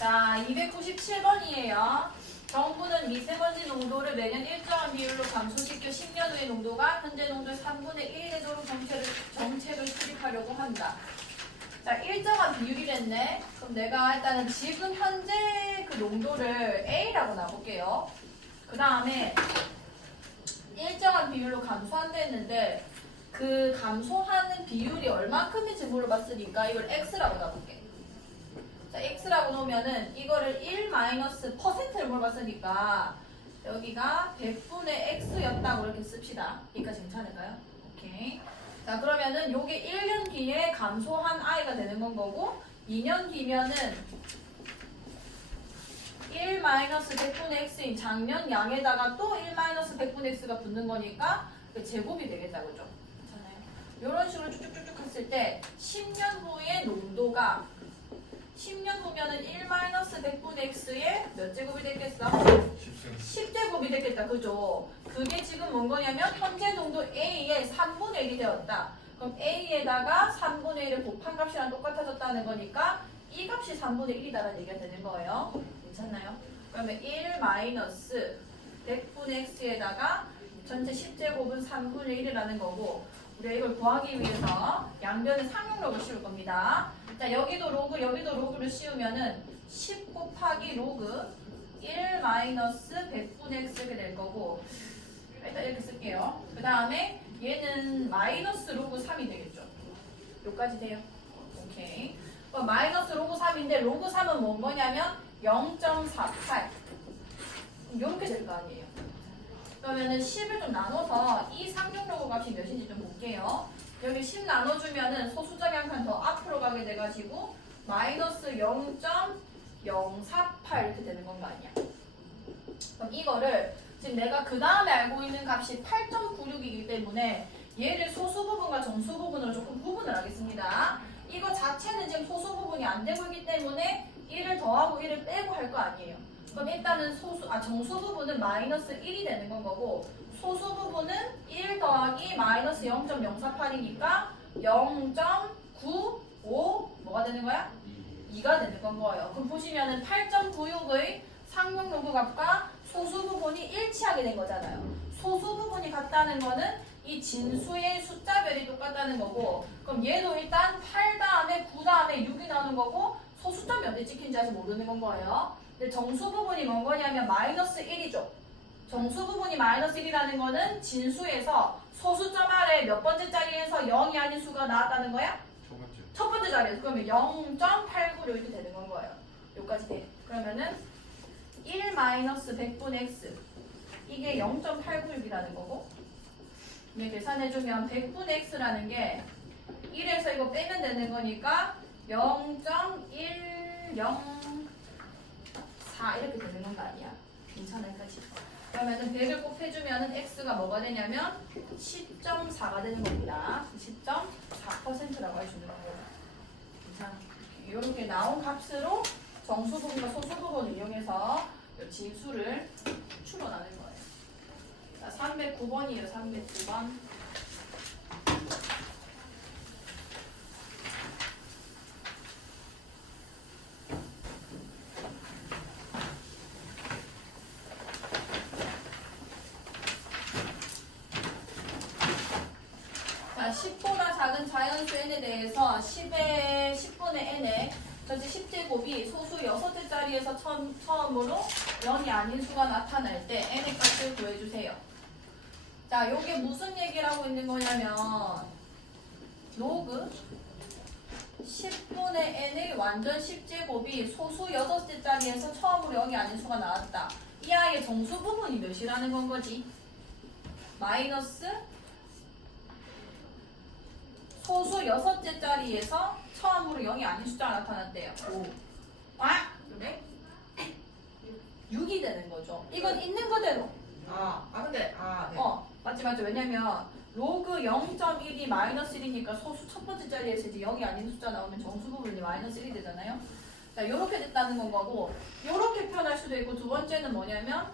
자, 297번이에요. 정부는 미세먼지 농도를 매년 일정한 비율로 감소시켜 10년 후의 농도가 현재 농도의 3분의 1이 되도록 정책을 수립하려고 한다. 자, 일정한 비율이랬네. 그럼 내가 일단은 지금 현재 그 농도를 A라고 놔볼게요. 그 다음에 일정한 비율로 감소한다 했는데 그 감소하는 비율이 얼만큼인지 물어봤으니까 이걸 X라고 놔볼게. 자, X라고 놓으면은 이거를 1 마이너스 %를 물어봤으니까 여기가 100분의 X였다고 이렇게 씁시다. 여기까지 괜찮을까요? 오케이. 자, 그러면은 요게 1년 뒤에 감소한 I가 되는 건 거고 2년 뒤면은 1 마이너스 100분의 X인 작년 양에다가 또 1 마이너스 100분의 X가 붙는 거니까 제곱이 되겠다. 그죠? 괜찮아요? 요런 식으로 쭉쭉쭉쭉 했을 때 10년 후의 농도가 10년 후면은 1 마이너스 100분의 X에 몇 제곱이 됐겠어? 10제곱이 됐겠다. 그죠? 그게 지금 뭔 거냐면 현재 농도 A의 3분의 1이 되었다. 그럼 A에다가 3분의 1을 곱한 값이랑 똑같아졌다는 거니까 이 값이 3분의 1이다라는 얘기가 되는 거예요. 괜찮나요? 그러면 1 마이너스 100분의 X에다가 전체 10제곱은 3분의 1이라는 거고 우리가 이걸 구하기 위해서 양변에 상용력을 씌울 겁니다. 자, 여기도 로그, 여기도 로그를 씌우면은 10 곱하기 로그 1 마이너스 100분의 X 이렇게 될 거고 일단 이렇게 쓸게요. 그 다음에 얘는 마이너스 로그 3이 되겠죠. 여기까지 돼요. 오케이. 그럼 마이너스 로그 3인데 로그 3은 뭔 거냐면 0.48 이렇게 될 거 아니에요. 그러면은 10을 좀 나눠서 이 상용로그 값이 몇인지 좀 볼게요. 여기 10 나눠주면은 소수점이 한 칸 더 앞으로 가게 돼가지고 마이너스 0.048 이렇게 되는 건 거 아니야. 그럼 이거를 지금 내가 그 다음에 알고 있는 값이 8.96이기 때문에 얘를 소수 부분과 정수 부분으로 조금 구분을 하겠습니다. 이거 자체는 지금 소수 부분이 안 되고 있기 때문에 1을 더하고 1을 빼고 할 거 아니에요. 그럼 일단은 정수 부분은 마이너스 1이 되는 건 거고 소수 부분은 1 더하기 마이너스 0.048이니까 0.95 뭐가 되는 거야? 2가 되는 건 거예요. 그럼 보시면은 8.96의 상용로그 값과 소수 부분이 일치하게 된 거잖아요. 소수 부분이 같다는 거는 이 진수의 숫자별이 똑같다는 거고 그럼 얘도 일단 8 다음에 9 다음에 6이 나오는 거고 소수점이 어디 찍힌지 아직 모르는 건 거예요. 근데 정수 부분이 뭔 거냐면 마이너스 1이죠. 정수 부분이 마이너스 1이라는 거는 진수에서 소수점 아래 몇 번째 자리에서 0이 아닌 수가 나왔다는 거야? 첫 번째 자리에서. 그러면 0.89 이렇게 되는 건 거예요. 여기까지 돼. 그러면은 1 마이너스 100분의 X 이게 0.896이라는 거고 이렇게 계산해주면 100분의 X라는 게 1에서 이거 빼면 되는 거니까 0.104 이렇게 되는 건 거 아니야? 괜찮을까지? 그러면은 100을 곱해주면은 X가 뭐가 되냐면 10.4가 되는 겁니다. 10.4%라고 할 수 있는 거예요. 괜찮아. 이렇게 나온 값으로 정수 부분과 소수 부분을 이용해서 진수를 추론하는 거예요. 자, 309번이에요. 309번. 자, 10보다 작은 자연수 n에 대해서 10분의 n에 전체 10제곱이 소수 6째 자리에서 처음으로 0이 아닌 수가 나타날 때 n의 값을 구해주세요. 자, 요게 무슨 얘기를 하고 있는 거냐면 로그 10분의 n의 완전 10제곱이 소수 6째 자리에서 처음으로 0이 아닌 수가 나왔다. 이 아이의 정수 부분이 몇이라는 건 거지? 마이너스 소수 6째 자리에서 처음으로 0이 아닌 숫자가 나타났대요. 그래? 6이 되는 거죠. 이건 있는 그대로. 네. 맞지. 왜냐면 로그 0.1이 마이너스 1이니까 소수 첫 번째 자리에서 이제 0이 아닌 숫자 나오면 정수 부분이 마이너스 1이 되잖아요. 자, 요렇게 됐다는 건 거고 요렇게 표현할 수도 있고 두 번째는 뭐냐면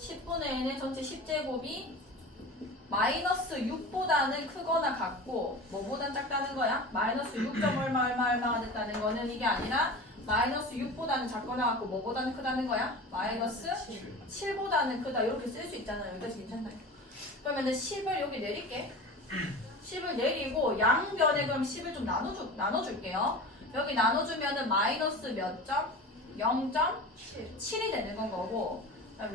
10분의 n의 전체 10제곱이 마이너스 6보다는 크거나 같고 뭐보다 작다는 거야? 마이너스 6. 얼마가 됐다는 거는 이게 아니라 마이너스 6보다는 작거나 같고 뭐보다는 크다는 거야? 마이너스 7보다는 크다. 이렇게 쓸 수 있잖아요. 여기까지 괜찮나요? 그러면은 10을 여기 내릴게. 10을 내리고 양변에 그럼 10을 좀 나눠줄게요. 여기 나눠주면은 마이너스 몇 점? 0.7이 되는 건 거고,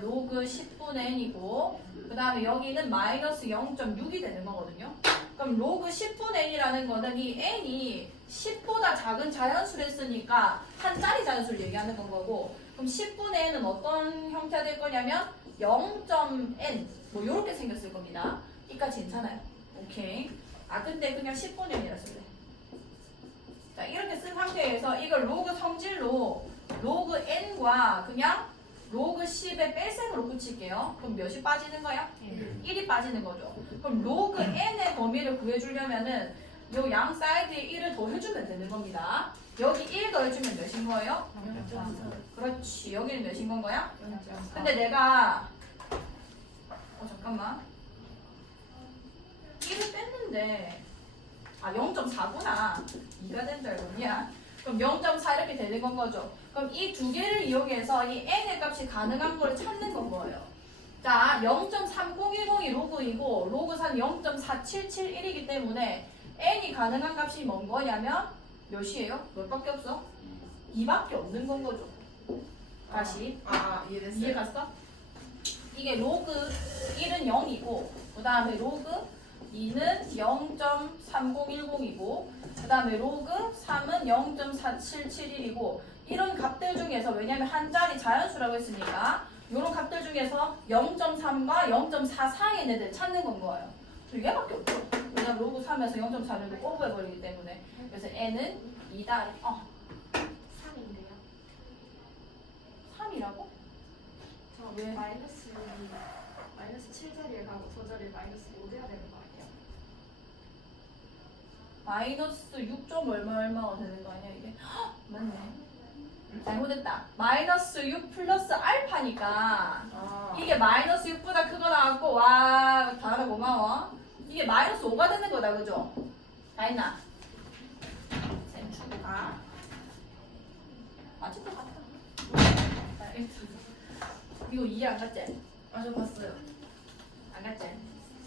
로그 10분의 n이고, 그 다음에 여기는 마이너스 0.6이 되는 거거든요. 그럼 로그 10분의 n이라는 거는 이 n이 10보다 작은 자연수를 했으니까 한 짜리 자연수를 얘기하는 건 거고, 그럼 10분의 n은 어떤 형태가 될 거냐면 0.n 뭐 이렇게 생겼을 겁니다. 이까지 괜찮아요. 오케이. 아 근데 그냥 10분의 n이라 쓸래. 자 이렇게 쓴 상태에서 이걸 로그 성질로 로그 n과 그냥 로그 10의 뺄셈으로 붙일게요. 그럼 몇이 빠지는 거야? 1이 빠지는 거죠. 그럼 로그 n의 범위를 구해주려면은 요 양 사이드에 1을 더해주면 되는 겁니다. 여기 1 더해주면 몇인 거예요? 그렇지. 여기는 몇인 건 거야? 근데 내가 잠깐만 1을 뺐는데 0.4구나 2가 된 줄 알고 미안. 그럼 0.4 이렇게 되는 건 거죠. 그럼 이 두 개를 이용해서 이 n의 값이 가능한 걸 찾는 건 거예요. 자 0.3010이 로그이고 로그 4는 0.4771이기 때문에 n이 가능한 값이 뭔 거냐면 몇이에요? 몇 밖에 없어? 2밖에 없는 건 거죠. 다시 이해됐어요. 이해 갔어? 이게 로그 1은 0이고 그 다음에 로그 2는 0.3010이고 그 다음에 로그 3은 0.4771이고 이런 값들 중에서 왜냐면 한 자리 자연수라고 했으니까 이런 값들 중에서 0.3과 0.4 사이의 애들 찾는 건 거예요. 얘밖에 없죠. 왜냐면 로그 3에서 0.4를 꼬부해버리기 때문에 그래서 n은 2다. 3인데요. 3이라고? 저 왜? 마이너스 7자리에 가고 저 자리에 마이너스 5돼야 되는 거 아니에요? 마이너스 6. 얼마가 되는 거 아니야 이게? 헉, 맞네. 잘못했다. 마이너스 6 플러스 알파니까 이게 마이너스 6보다 크거 나왔고 와 다들 고마워. 이게 마이너스 5가 되는 거다 그죠? 다 했나? 쌤 주고 가. 맞을 것 같다. 이거 이해 안 갔지? 저 봤어요. 안 갔지?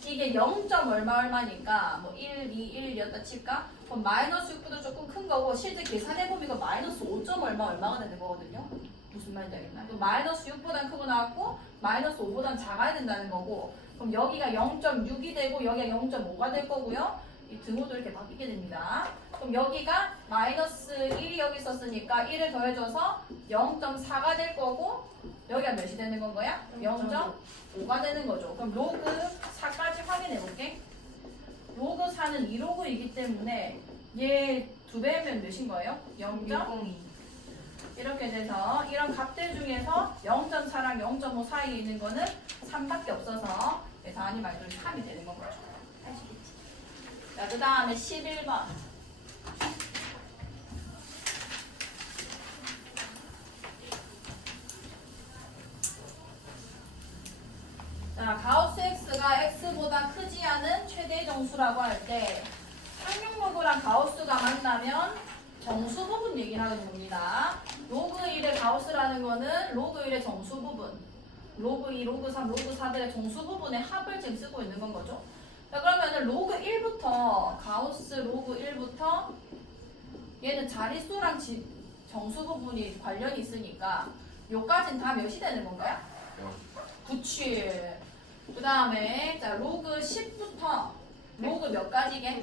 이게 0. 얼마니까 뭐 1, 2, 1이었다 칠까? 그럼 마이너스 6보다 조금 큰 거고 실제 계산해보면 이거 마이너스 5. 얼마가 되는 거거든요. 무슨 말인지 알겠나? 마이너스 6보다 크고 나왔고 마이너스 5보다 작아야 된다는 거고 그럼 여기가 0.6이 되고 여기가 0.5가 될 거고요. 이 등호도 이렇게 바뀌게 됩니다. 그럼 여기가 마이너스 1이 여기 있었으니까 1을 더해줘서 0.4가 될 거고 여기가 몇이 되는 건 거야? 0.5가 되는 거죠. 그럼 로그 4까지 확인해 볼게. 로그 4는 2로그이기 때문에 얘 2배면 몇인 거예요? 0.602 이렇게 돼서 이런 값들 중에서 0.4랑 0.5 사이에 있는 거는 3밖에 없어서 당연히 말대로 3이 되는 건 거죠. 아시겠지? 자, 그 다음에 11번. 자, 가우스 x가 x보다 크지 않은 최대 정수라고 할 때 상용로그랑 가우스가 만나면 정수 부분 얘기를 하는 겁니다. 로그 1의 가우스라는 거는 로그 1의 정수 부분, 로그 2, 로그 3, 로그 4들의 정수 부분의 합을 지금 쓰고 있는 건 거죠. 자, 그러면은 로그 1부터 가우스 로그 1부터 얘는 자릿수랑 정수 부분이 관련이 있으니까 요까지는 다 몇이 되는 건가요? 그치. 그 다음에 자 로그 10부터 로그 몇 가지게?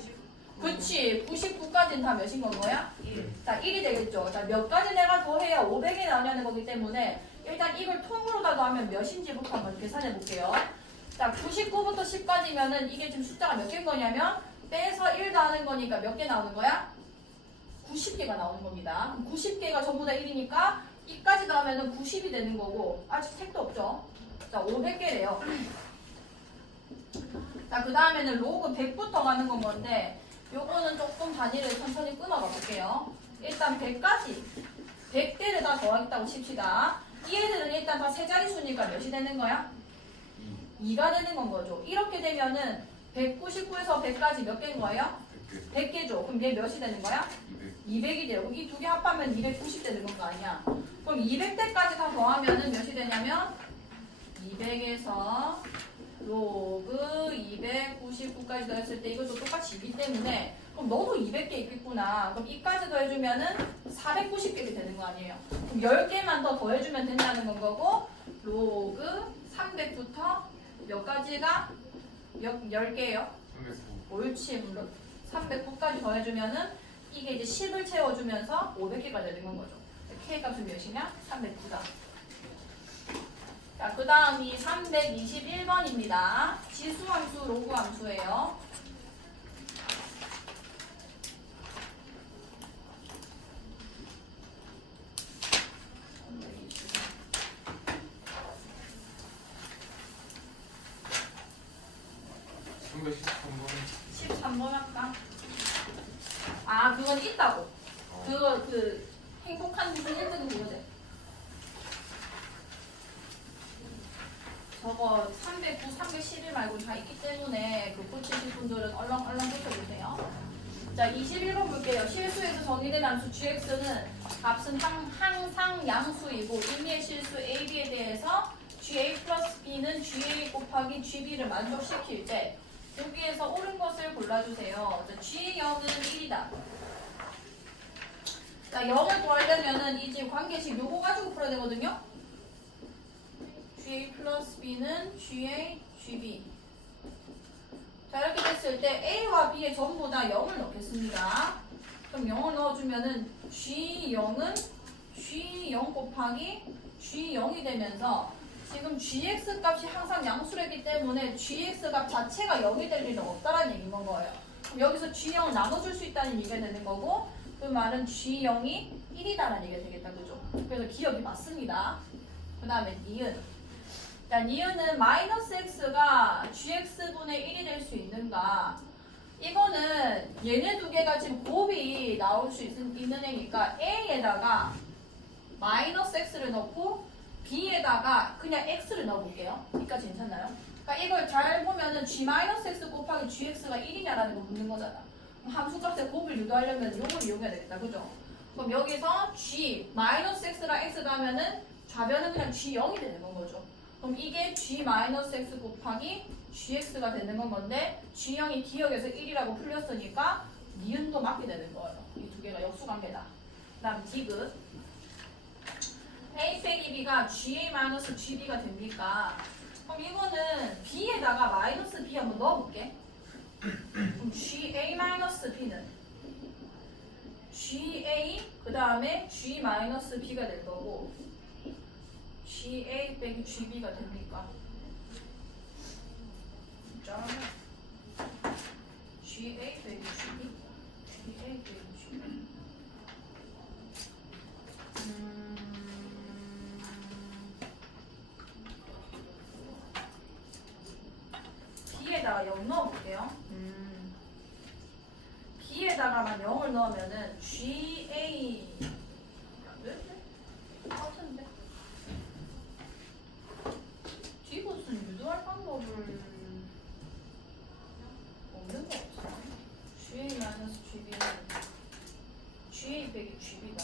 그치. 99까지는 다 몇인 건 거야? 1. 자 1이 되겠죠. 자 몇 가지 내가 더해야 500이 나오냐는 거기 때문에 일단 이걸 통으로 다 더하면 몇인지부터 한번 계산해 볼게요. 자 99부터 10까지면은 이게 지금 숫자가 몇 개인 거냐면 빼서 1 더하는 거니까 몇 개 나오는 거야? 90개가 나오는 겁니다. 90개가 전부 다 1이니까 이까지 더하면은 90이 되는 거고 아직 택도 없죠. 자 500개래요. 자 그 다음에는 로그 100부터 가는 건 건데 요거는 조금 단위를 천천히 끊어가 볼게요. 일단 100까지 100개를 다 더하겠다고 칩시다. 이 애들은 일단 다 세 자릿수니까 몇이 되는 거야? 2가 되는 건 거죠. 이렇게 되면은 199에서 100까지 몇 개인 거예요? 100개죠. 그럼 얘 몇이 되는 거야? 200이 돼요. 이 두 개 합하면 290 되는 거 아니야. 그럼 200대까지 다 더하면은 몇이 되냐면 200에서 로그 299까지 더했을 때 이것도 똑같이 있기 때문에 그럼 너도 200개 있겠구나. 그럼 이까지 더해주면은 490개가 되는 거 아니에요. 그럼 10개만 더 더해주면 된다는 건 거고 로그 300부터 몇 가지가 10개예요. 309. 옳지. 물론 309까지 더해주면은 이게 이제 10을 채워주면서 500개가 되는 건 거죠. K 값은 몇이냐? 309다. 자, 그 다음이 321번입니다. 지수함수, 로그함수예요. 번 13번 할까? 아, 그건 있다고. 그거 행복한 무슨 1등은 그거지. 저거 309, 311 말고 다 있기 때문에 그 고치실 분들은 얼렁얼렁 고쳐주세요. 자, 21번 볼게요. 실수에서 정의된 함수 gx는 값은 항상 양수이고 임의의 실수 a, b에 대해서 ga 플러스 b는 ga 곱하기 gb를 만족시킬 때 여기에서 옳은 것을 골라주세요. 자, g0은 1이다. 자, 0을 구하려면은 이 지금 관계식 요거 가지고 풀어야 되거든요. ga 플러스 b는 ga, gb. 자, 이렇게 됐을 때 a와 b에 전부 다 0을 넣겠습니다. 그럼 0을 넣어주면은 g0은 g0 곱하기 g0이 되면서 지금 gx 값이 항상 양수랬기 때문에 gx 값 자체가 0이 될 일은 없다라는 얘기인 거예요. 그럼 여기서 g0을 나눠줄 수 있다는 얘기가 되는 거고 그 말은 g0이 1이다라는 얘기가 되겠다. 그죠? 그래서 기억이 맞습니다. 그 다음에 니은. 자, 니은은 마이너스 x가 gx분의 1이 될 수 있는가? 이거는 얘네 두 개가 지금 곱이 나올 수 있는 애니까 a에다가 마이너스 x를 넣고 b에다가 그냥 x를 넣어볼게요. 여기까지 괜찮나요? 그러니까 이걸 잘 보면은 g-x 곱하기 gx가 1이냐라는 거 묻는 거잖아. 함수값의 곱을 유도하려면 요걸 이용해야 되겠다. 그죠? 그럼 여기서 g-x랑 x 더하면은 좌변은 그냥 g0이 되는 건 거죠. 그럼 이게 g-x 곱하기 gx가 되는 건 건데 g0이 기억에서 1이라고 풀렸으니까 니은도 맞게 되는 거예요. 이 두 개가 역수관계다. 그 다음 디귿. a 빼기 b가 ga-gb가 됩니까? 그럼 이거는 b에다가 마이너스 b 한번 넣어볼게. 그럼 ga-b는 ga 그 다음에 g-b가 될 거고 ga 빼기 gb가 됩니까? 자, ga 빼기 gb ga 빼기 gb B에다가 0 넣어볼게요. B에다가만 0을 넣으면은 GA 왜? 같은데? 디귿은 유도할 방법을 없는 거 없어. GA-GB는 GA 빼기 GB다.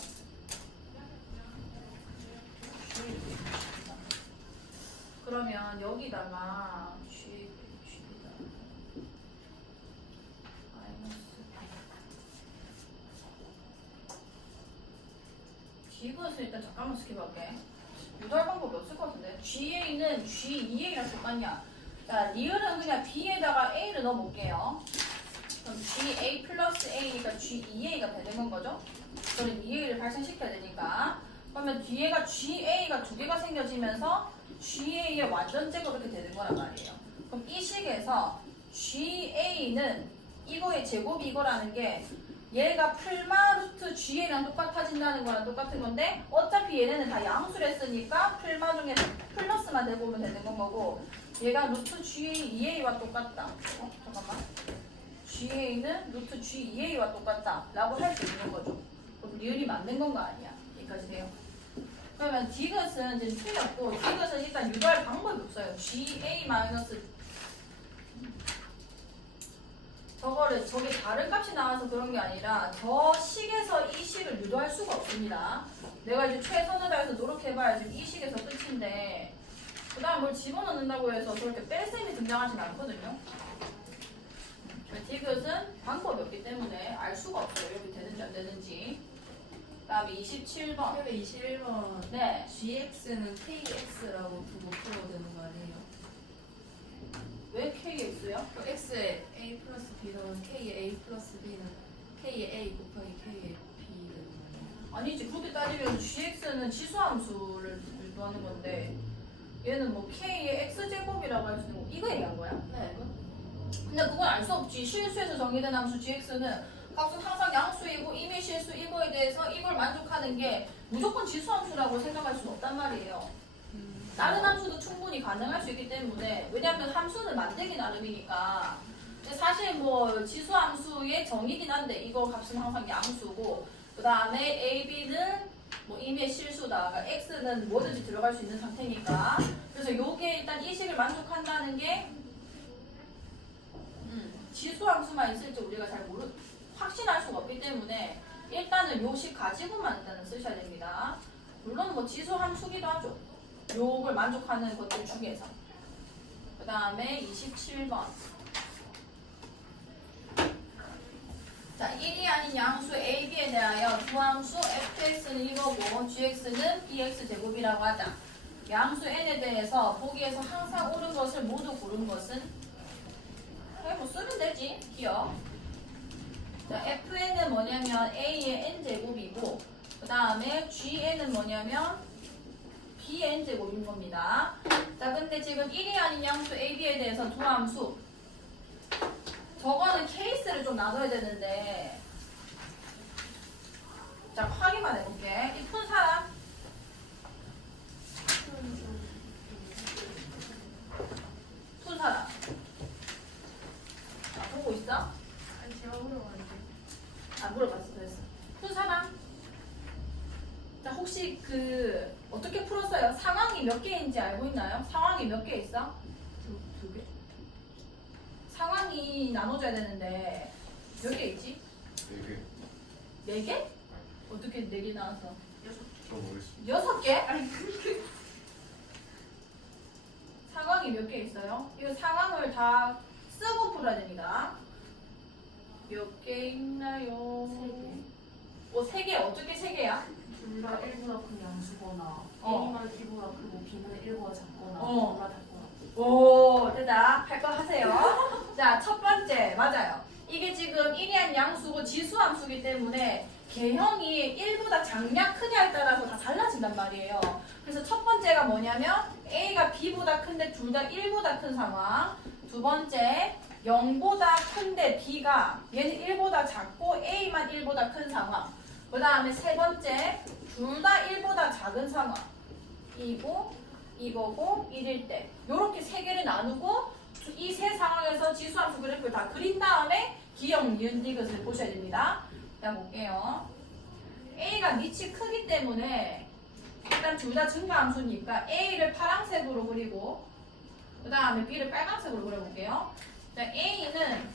그러면 여기다가 G, G다. 마이너스 디귿을 일단 잠깐만 스킵할게. 유도할 방법이 없을 것 같은데. GA는 G2A랑 똑같냐? 자, 리을은 그냥 B에다가 A를 넣어볼게요. 그럼 GA 플러스 A가 G2A가 되는 건 거죠? 저는 2A를 발생시켜야 되니까. 그러면 뒤에가 GA가 두 개가 생겨지면서 GA의 완전제가 그렇게 되는 거란 말이에요. 그럼 이 식에서 GA는 이거의 제곱이 이거라는 게 얘가 풀마 루트 GA랑 똑같아진다는 거랑 똑같은 건데 어차피 얘네는 다 양수랬으니까 풀마 중에 플러스만 내보면 되는 건 거고 얘가 루트 G2A와 똑같다. 잠깐만. GA는 루트 G2A와 똑같다 라고 할 수 있는 거죠. 그럼 리을이 맞는 건가 아니야? 여기까지 돼요. 그러면 디귿은 지금 틀렸고 디귿은 일단 유도할 방법이 없어요. GA 마이너스 저게 다른 값이 나와서 그런 게 아니라 저 식에서 이 식을 유도할 수가 없습니다. 내가 이제 최선을 다해서 노력해봐야 지금 이 식에서 끝인데 그 다음 뭘 집어넣는다고 해서 그렇게 뺄셈이 등장하진 않거든요. 디귿은 방법이 없기 때문에 알 수가 없어요. 이렇게 되는지 안 되는지. 그 다음에 27번. 그러면 21번 네. GX는 KX라고 두고 풀어야 되는 거 아니에요? 왜 KX요? 그럼 X에 A 플러스 B라면 K에 A 플러스 B는 K에 A 곱하기 K에 B 되는 거 아니에요? 아니지. 그렇게 따지면 GX는 지수함수를 유도하는 건데 얘는 뭐 K의 X제곱이라고 할 수 있는 거 이거 얘기한 거야? 네. 근데 그건 알 수 없지. 실수에서 정의된 함수 GX는 값은 항상 양수이고 임의 실수 이거에 대해서 이걸 만족하는 게 무조건 지수함수라고 생각할 수는 없단 말이에요. 다른 함수도 충분히 가능할 수 있기 때문에 왜냐하면 함수는 만들기 나름이니까. 근데 사실 뭐 지수함수의 정의긴 한데 이거 값은 항상 양수고 그 다음에 A, B는 뭐 임의 실수다. 그러니까 X는 뭐든지 들어갈 수 있는 상태니까. 그래서 요게 일단 이 식을 만족한다는 게 지수함수만 있을지 우리가 잘 확신할 수가 없기 때문에 일단은 요 식 가지고만 일단은 쓰셔야 됩니다. 물론 뭐 지수함수기도 하죠. 요걸 만족하는 것들 중에서. 그 다음에 27번. 자, 1이 아닌 양수 A, B에 대하여 두 함수 fx는 이거고 gx는 bx 제곱이라고 하자. 양수 n에 대해서 보기에서 항상 옳은 것을 모두 고른 것은 뭐 쓰면 되지. 기억. 자, fn은 뭐냐면 a의 n제곱이고 그 다음에 gn은 뭐냐면 bn제곱인 겁니다. 자, 근데 지금 1이 아닌 양수 a, b에 대해서 두 함수 저거는 케이스를 좀 나눠야 되는데 자, 확인만 해볼게. 이 푼 사람? 푼 사람 보고 있어? 아니 제가 물어봤는데 안 물어봤어. 그랬어. 푼 사람? 자, 혹시 그 어떻게 풀었어요? 상황이 몇 개인지 알고 있나요? 상황이 몇 개 있어? 두 개? 상황이 나눠져야 되는데 몇 개 있지? 4개. 4개? 어떻게 4개 나왔어? 저 모르겠습니다. 6개? 상황이 몇 개 있어요? 이거 상황을 다 쓰고 풀어야 됩니다. 몇 개 있나요? 3개. 뭐 3개 어떻게 3개야? 둘 다 1보다 큰 양수거나 어. A만 2보다 크고 B는 1보다 작거나 어. 둘다 작거나 오, 됐다. 할 거 하세요. 자, 첫 번째. 맞아요. 이게 지금 1이 한 양수고 지수함수기 때문에 개형이 1보다 작냐 크냐에 따라서 다 달라진단 말이에요. 그래서 첫 번째가 뭐냐면 A가 B보다 큰데 둘 다 1보다 큰 상황. 두 번째, 0보다 큰데 B가 얘는 1보다 작고 A만 1보다 큰 상황. 그 다음에 세 번째, 둘 다 1보다 작은 상황. 이거고 1일 때. 요렇게 세 개를 나누고 이 세 상황에서 지수함수 그래프를 다 그린 다음에 기억, 니은, 디귿을 보셔야 됩니다. 자, 볼게요. A가 밑이 크기 때문에 일단 둘 다 증가함수니까 A를 파란색으로 그리고 그 다음에 B를 빨간색으로 그려볼게요. 자, A는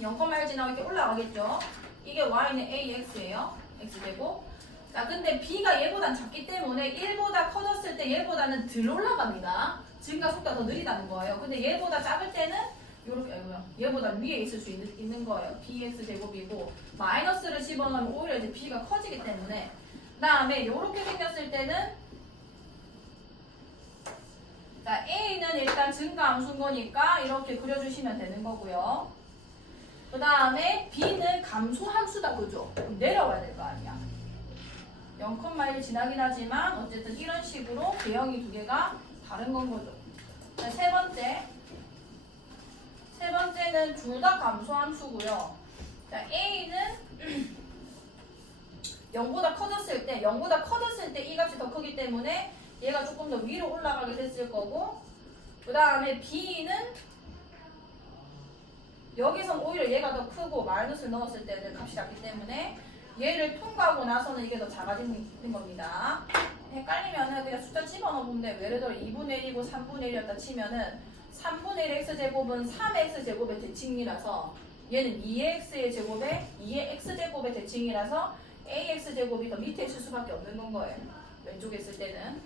0,1 지나고 이렇게 올라가겠죠. 이게 Y는 AX예요. X제곱. 자, 근데 B가 얘보단 작기 때문에 1보다 커졌을 때 얘보다는 덜 올라갑니다. 증가 속도가 더 느리다는 거예요. 근데 얘보다 작을 때는 요렇게, 아이고야, 얘보다 위에 있을 수 있는 거예요. BX제곱이고 마이너스를 집어넣으면 오히려 이제 B가 커지기 때문에 그 다음에 요렇게 생겼을 때는 자, A는 일단 증가함수인 거니까 이렇게 그려주시면 되는 거고요. 그 다음에 B는 감소함수다, 그죠? 그럼 내려가야 될 거 아니야. 0,1 지나긴 하지만 어쨌든 이런 식으로 개형이 두 개가 다른 건 거죠. 자, 세 번째는 둘 다 감소함수고요. 자, A는 0보다 커졌을 때 이 값이 더 크기 때문에 얘가 조금 더 위로 올라가게 됐을 거고, 그 다음에 B는 여기선 오히려 얘가 더 크고 마이너스를 넣었을 때는 값이 작기 때문에 얘를 통과하고 나서는 이게 더 작아지는 겁니다. 헷갈리면은 그냥 숫자 집어넣으면 돼. 예를 들어 2분의 1이고 3분의 1이었다 치면은 3분의 1 x제곱은 3x제곱의 대칭이라서 얘는 2x의 제곱에 2의 x제곱의 대칭이라서 ax제곱이 더 밑에 있을 수밖에 없는 건 거예요. 왼쪽에 있을 때는.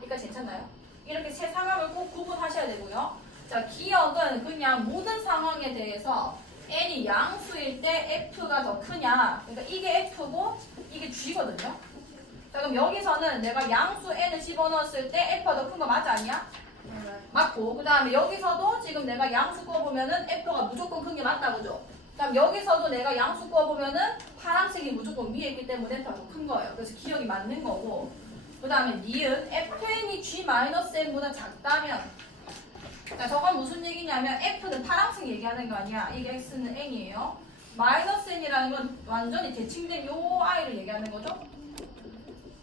그러니까 괜찮나요? 이렇게 세 상황을 꼭 구분하셔야 되고요. 자, 기억은 그냥 모든 상황에 대해서 n이 양수일 때 f가 더 크냐. 그러니까 이게 f고 이게 g거든요. 자, 그럼 여기서는 내가 양수 n을 집어넣었을 때 f가 더 큰 거 맞아 아니야? 맞고, 그 다음에 여기서도 지금 내가 양수 꺼보면은 F가 무조건 큰 게 맞다, 그죠? 그 다음 여기서도 내가 양수 꺼보면은 파란색이 무조건 위에 있기 때문에 F가 더 큰 거예요. 그래서 기억이 맞는 거고. 그 다음에 니은 Fn이 G-N보다 작다면, 자, 저건 무슨 얘기냐면 F는 파란색 얘기하는 거 아니야. 이게 X는 N이에요. 마이너스 N이라는 건 완전히 대칭된 요 I를 얘기하는 거죠.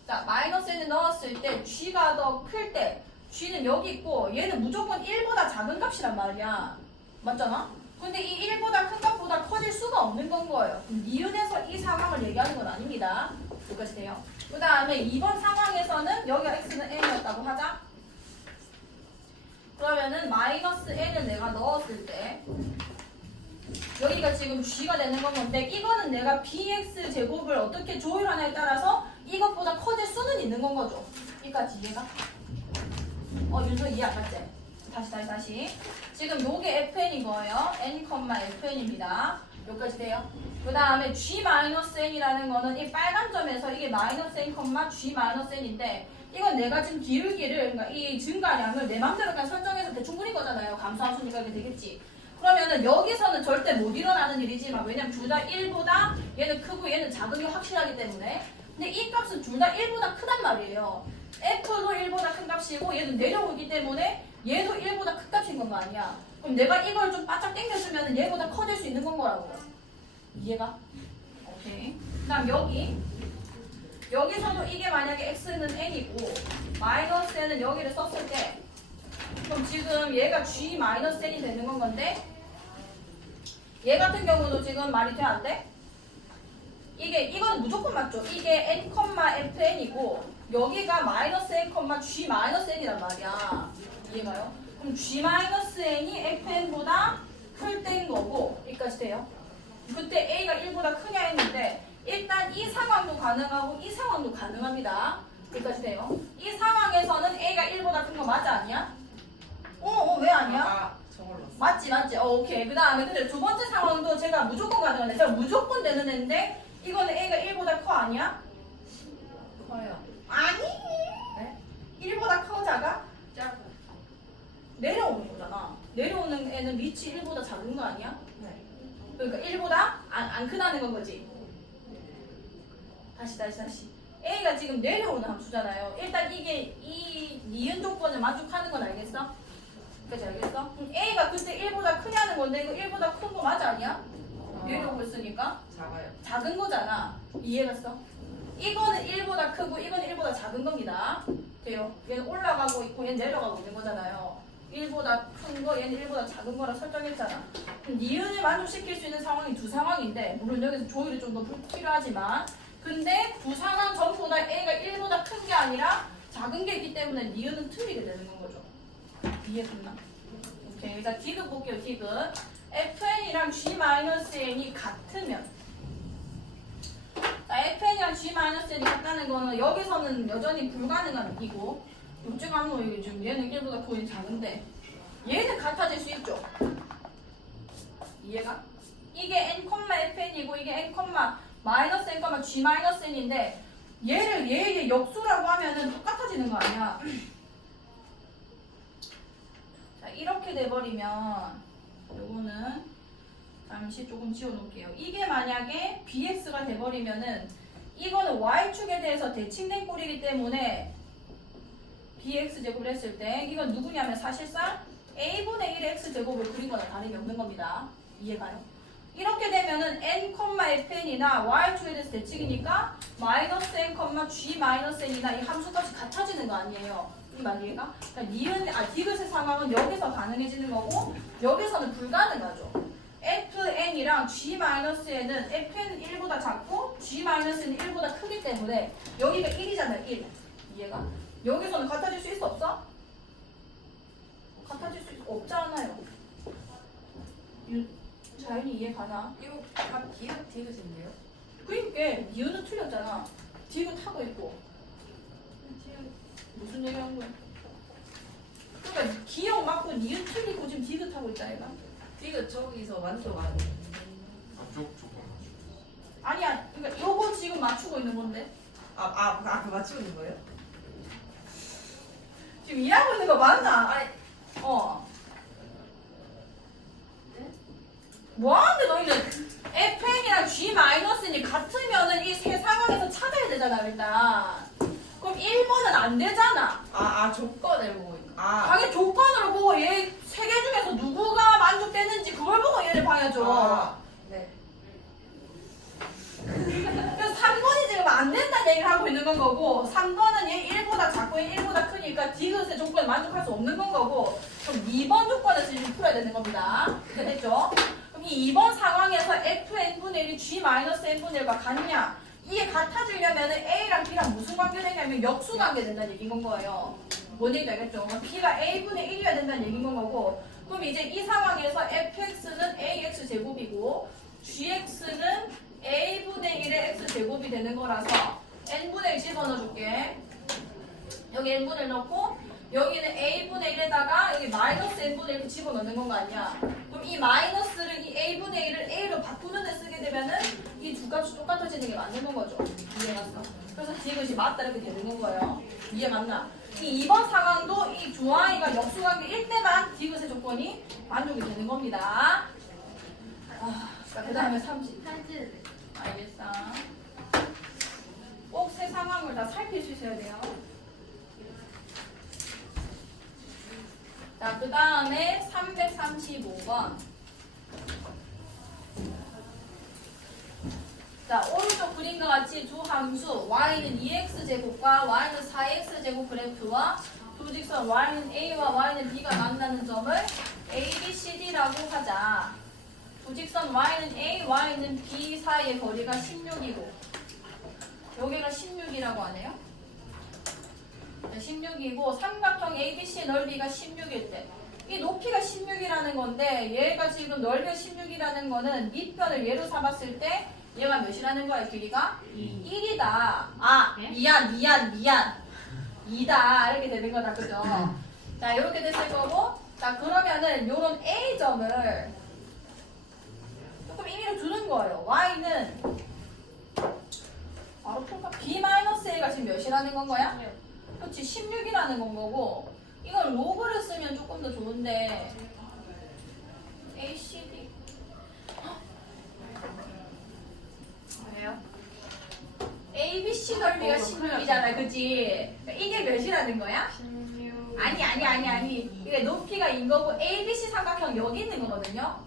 자, 마이너스 N을 넣었을 때 G가 더 클 때 G는 여기 있고 얘는 무조건 1보다 작은 값이란 말이야. 맞잖아? 근데 이 1보다 큰 값보다 커질 수가 없는 건 거예요. 니은에서 이 상황을 얘기하는 건 아닙니다. 여기까지 돼요. 그 다음에 이번 상황에서는 여기가 x는 n이었다고 하자. 그러면은 마이너스 n을 내가 넣었을 때 여기가 지금 g가 되는 건데 이거는 내가 bx 제곱을 어떻게 조율하냐에 따라서 이것보다 커질 수는 있는 건 거죠. 여기까지 이해가? 윤서 이해 안 갔지? 다시. 지금 요게 fn인 거예요. n, fn입니다. 여기까지 돼요. 그 다음에 g-n이라는 거는 이 빨간 점에서 이게 마이너스 n, g-n인데 이건 내가 지금 기울기를, 그러니까 이 증가량을 내 맘대로 그냥 설정해서 대충 부린 거잖아요. 감소함수니까 이렇게 되겠지. 그러면은 여기서는 절대 못 일어나는 일이지만 왜냐면 둘 다 1보다 얘는 크고 얘는 작은 게 확실하기 때문에. 근데 이 값은 둘 다 1보다 크단 말이에요. f도 1보다 큰 값이고 얘도 내려오기 때문에 얘도 1보다 큰 값인 건 거 아니야. 그럼 내가 이걸 좀 바짝 당겨주면 얘보다 커질 수 있는 건 거라고. 이해가? 오케이. 그 다음 여기서도 이게 만약에 x는 n이고 마이너스 n은 여기를 썼을 때 그럼 지금 얘가 g-n이 되는 건 건데 얘 같은 경우도 지금 말이 돼 안 돼? 이건 무조건 맞죠? 이게 n, fn이고 여기가 마이너스 n, g-n이란 말이야. 이해가요? 그럼 g-n이 fn보다 클 때인 거고 여기까지 돼요. 그때 a가 1보다 크냐 했는데 일단 이 상황도 가능하고 이 상황도 가능합니다. 여기까지 돼요. 이 상황에서는 a가 1보다 큰 거 맞아 아니야? 왜 아니야? 저걸로. 맞지. 오케이. 그 다음에 근데 두 번째 상황도 제가 무조건 가능한데 제가 무조건 되는 애인데 이거는 a가 1보다 커 아니야? 커요. 아니. 네? 1보다 커 작아? 작고. 내려오는 거잖아. 내려오는 애는 밑이 1보다 작은 거 아니야? 네. 그러니까 1보다 안 크다는 건 거지. 다시. a가 지금 내려오는 함수잖아요. 일단 이게 이 니은 조건을 만족하는 건 알겠어? 그치 알겠어? 그럼 a가 그때 1보다 크냐는 건데 이거 1보다 큰 거 맞아 아니야? 내려오고 있으니까 작아요. 작은 거잖아. 이해했어? 이거는 1보다 크고 이거는 1보다 작은 겁니다. 돼요? 얘는 올라가고 있고 얘는 내려가고 있는 거잖아요. 1보다 큰 거, 얘는 1보다 작은 거라 설정했잖아. 그럼 니은을 만족시킬 수 있는 상황이 두 상황인데 물론 여기서 조율이 좀 더 필요하지만 근데 두 상황 전부 다 A가 1보다 큰 게 아니라 작은 게 있기 때문에 니은은 틀리게 되는 건 거죠. 이해됐나? 오케이. 자, 디귿 볼게요. 디귿. fn이랑 g-n이 같으면 자, fn이랑 g-n이 같다는 거는 여기서는 여전히 불가능한 이고 요즘 하면 지금 얘는 1보다 거의 작은데 얘는 같아질 수 있죠. 이해가? 이게 n, fn이고 이게 n, n, g-n인데 얘를 얘의 역수라고 하면은 똑같아지는 거 아니야. 자, 이렇게 돼버리면 요거는 잠시 조금 지워놓을게요. 이게 만약에 bx가 돼버리면은 이거는 y축에 대해서 대칭된 꼴이기 때문에 bx 제곱을 했을 때 이건 누구냐면 사실상 a분의 1의 x제곱을 그린 거나 다름이 없는 겁니다. 이해가요? 이렇게 되면은 n, fn이나 y축에 대해서 대칭이니까 마이너스 n, g-n이나 이 함수값이 같아지는 거 아니에요. 이 말 이해가? 그러니까 디귿의 상황은 여기서 가능해지는 거고 여기서는 불가능하죠. fn이랑 g-n은 fn은 1보다 작고 g-n은 1보다 크기 때문에 여기가 1이잖아요. 1. 이해가? 여기서는 같아질 수 있어 없어? 같아질 수 없잖아요. 자연이 이해 가나? 이거 다 디귿인데요? 그러니까 니은은 틀렸잖아. 디귿 하고 있고. 무슨 얘기하는 거야? 그러니까 기억 맞고 니은 틀리고 지금 디귿 하고 있다 얘가. 디귿 저기서 만족 안 해. 앞쪽 조건 맞추고. 아니야. 그러니까 요거 지금 맞추고 있는 건데. 그 맞추고 있는 거예요? 지금 이해하고 있는 거 맞나? 아니, 어. 뭐하는데 너희는 fn이랑 g-이 같으면은 이 세 상황에서 찾아야 되잖아 일단. 그럼 1번은 안 되잖아. 조건을 보고 있는. 자기 조건으로 보고 얘 세 개 중에서 누구가 만족되는지 그걸 보고 얘를 봐야죠. 네. 그래서 3번이 지금 안 된다는 얘기를 하고 있는 건 거고 3번은 얘 1보다 작고 얘 1보다 크니까 디귿의 조건에 만족할 수 없는 건 거고 그럼 2번 조건을 지금 풀어야 되는 겁니다. 됐죠? 그럼 이 2번 상황에서 fn분의 1이 g-n분의 1과 같냐? 이게 같아지려면 A랑 B랑 무슨 관계 되냐면 역수 관계 된다는 얘기인 건 거예요. 뭔 얘기인지 알겠죠? 그럼 B가 A분의 1이어야 된다는 얘기인 건 거고 그럼 이제 이 상황에서 fx는 ax 제곱이고 gx는 a분의 1의 x 제곱이 되는 거라서 n분의 1 집어넣어줄게. 여기 n분의 1 넣고 여기는 a분의 1에다가 여기 마이너스 n분의 1 집어넣는 건 거 아니야. 그럼 이 마이너스를 이 a분의 1을 a로 바꾸는 데 쓰게 되면은 이 두 값이 똑같아지는 게 맞는 건 거죠. 이해갔어? 그래서 디귿이 맞다 이렇게 되는 건 거예요. 이해 맞나? 이 2번 상황도 이 두 아이가 역수관계일 때만 디귿의 조건이 만족이 되는 겁니다. 그 다음에 30. 편지 알겠어. 꼭 세 상황을 다 살필 수 있어야 돼요. 자, 그 다음에 335번. 자, 오른쪽 그림과 같이 두 함수 y는 2x제곱과 y는 4x제곱 그래프와 두 직선 y는 a와 y는 b가 만나는 점을 a, b, c, d라고 하자. 두 직선 y는 a, y는 b 사이의 거리가 16이고 여기가 16이라고 하네요. 16이고 삼각형 ABC 넓이가 16일 때 이 높이가 16이라는 건데 얘가 지금 넓이가 16이라는 거는 밑변을 얘로 삼았을 때 얘가 몇이라는 거야? 길이가? 1이다. 미안 2다 이렇게 되는 거다. 그죠? 자 이렇게 됐을 거고 자 그러면은 요런 A점을 조금 임의로 두는 거예요. Y는 바로 풀까? B-A가 지금 몇이라는 건 거야? 그렇지 16이라는 건 거고 이걸 로그를 쓰면 조금 더 좋은데 ACD 왜요? ABC 넓이가 16이잖아 그치? 이게 몇이라는 거야? 16 아니 이게 높이가 인 거고 ABC 삼각형 여기 있는 거거든요.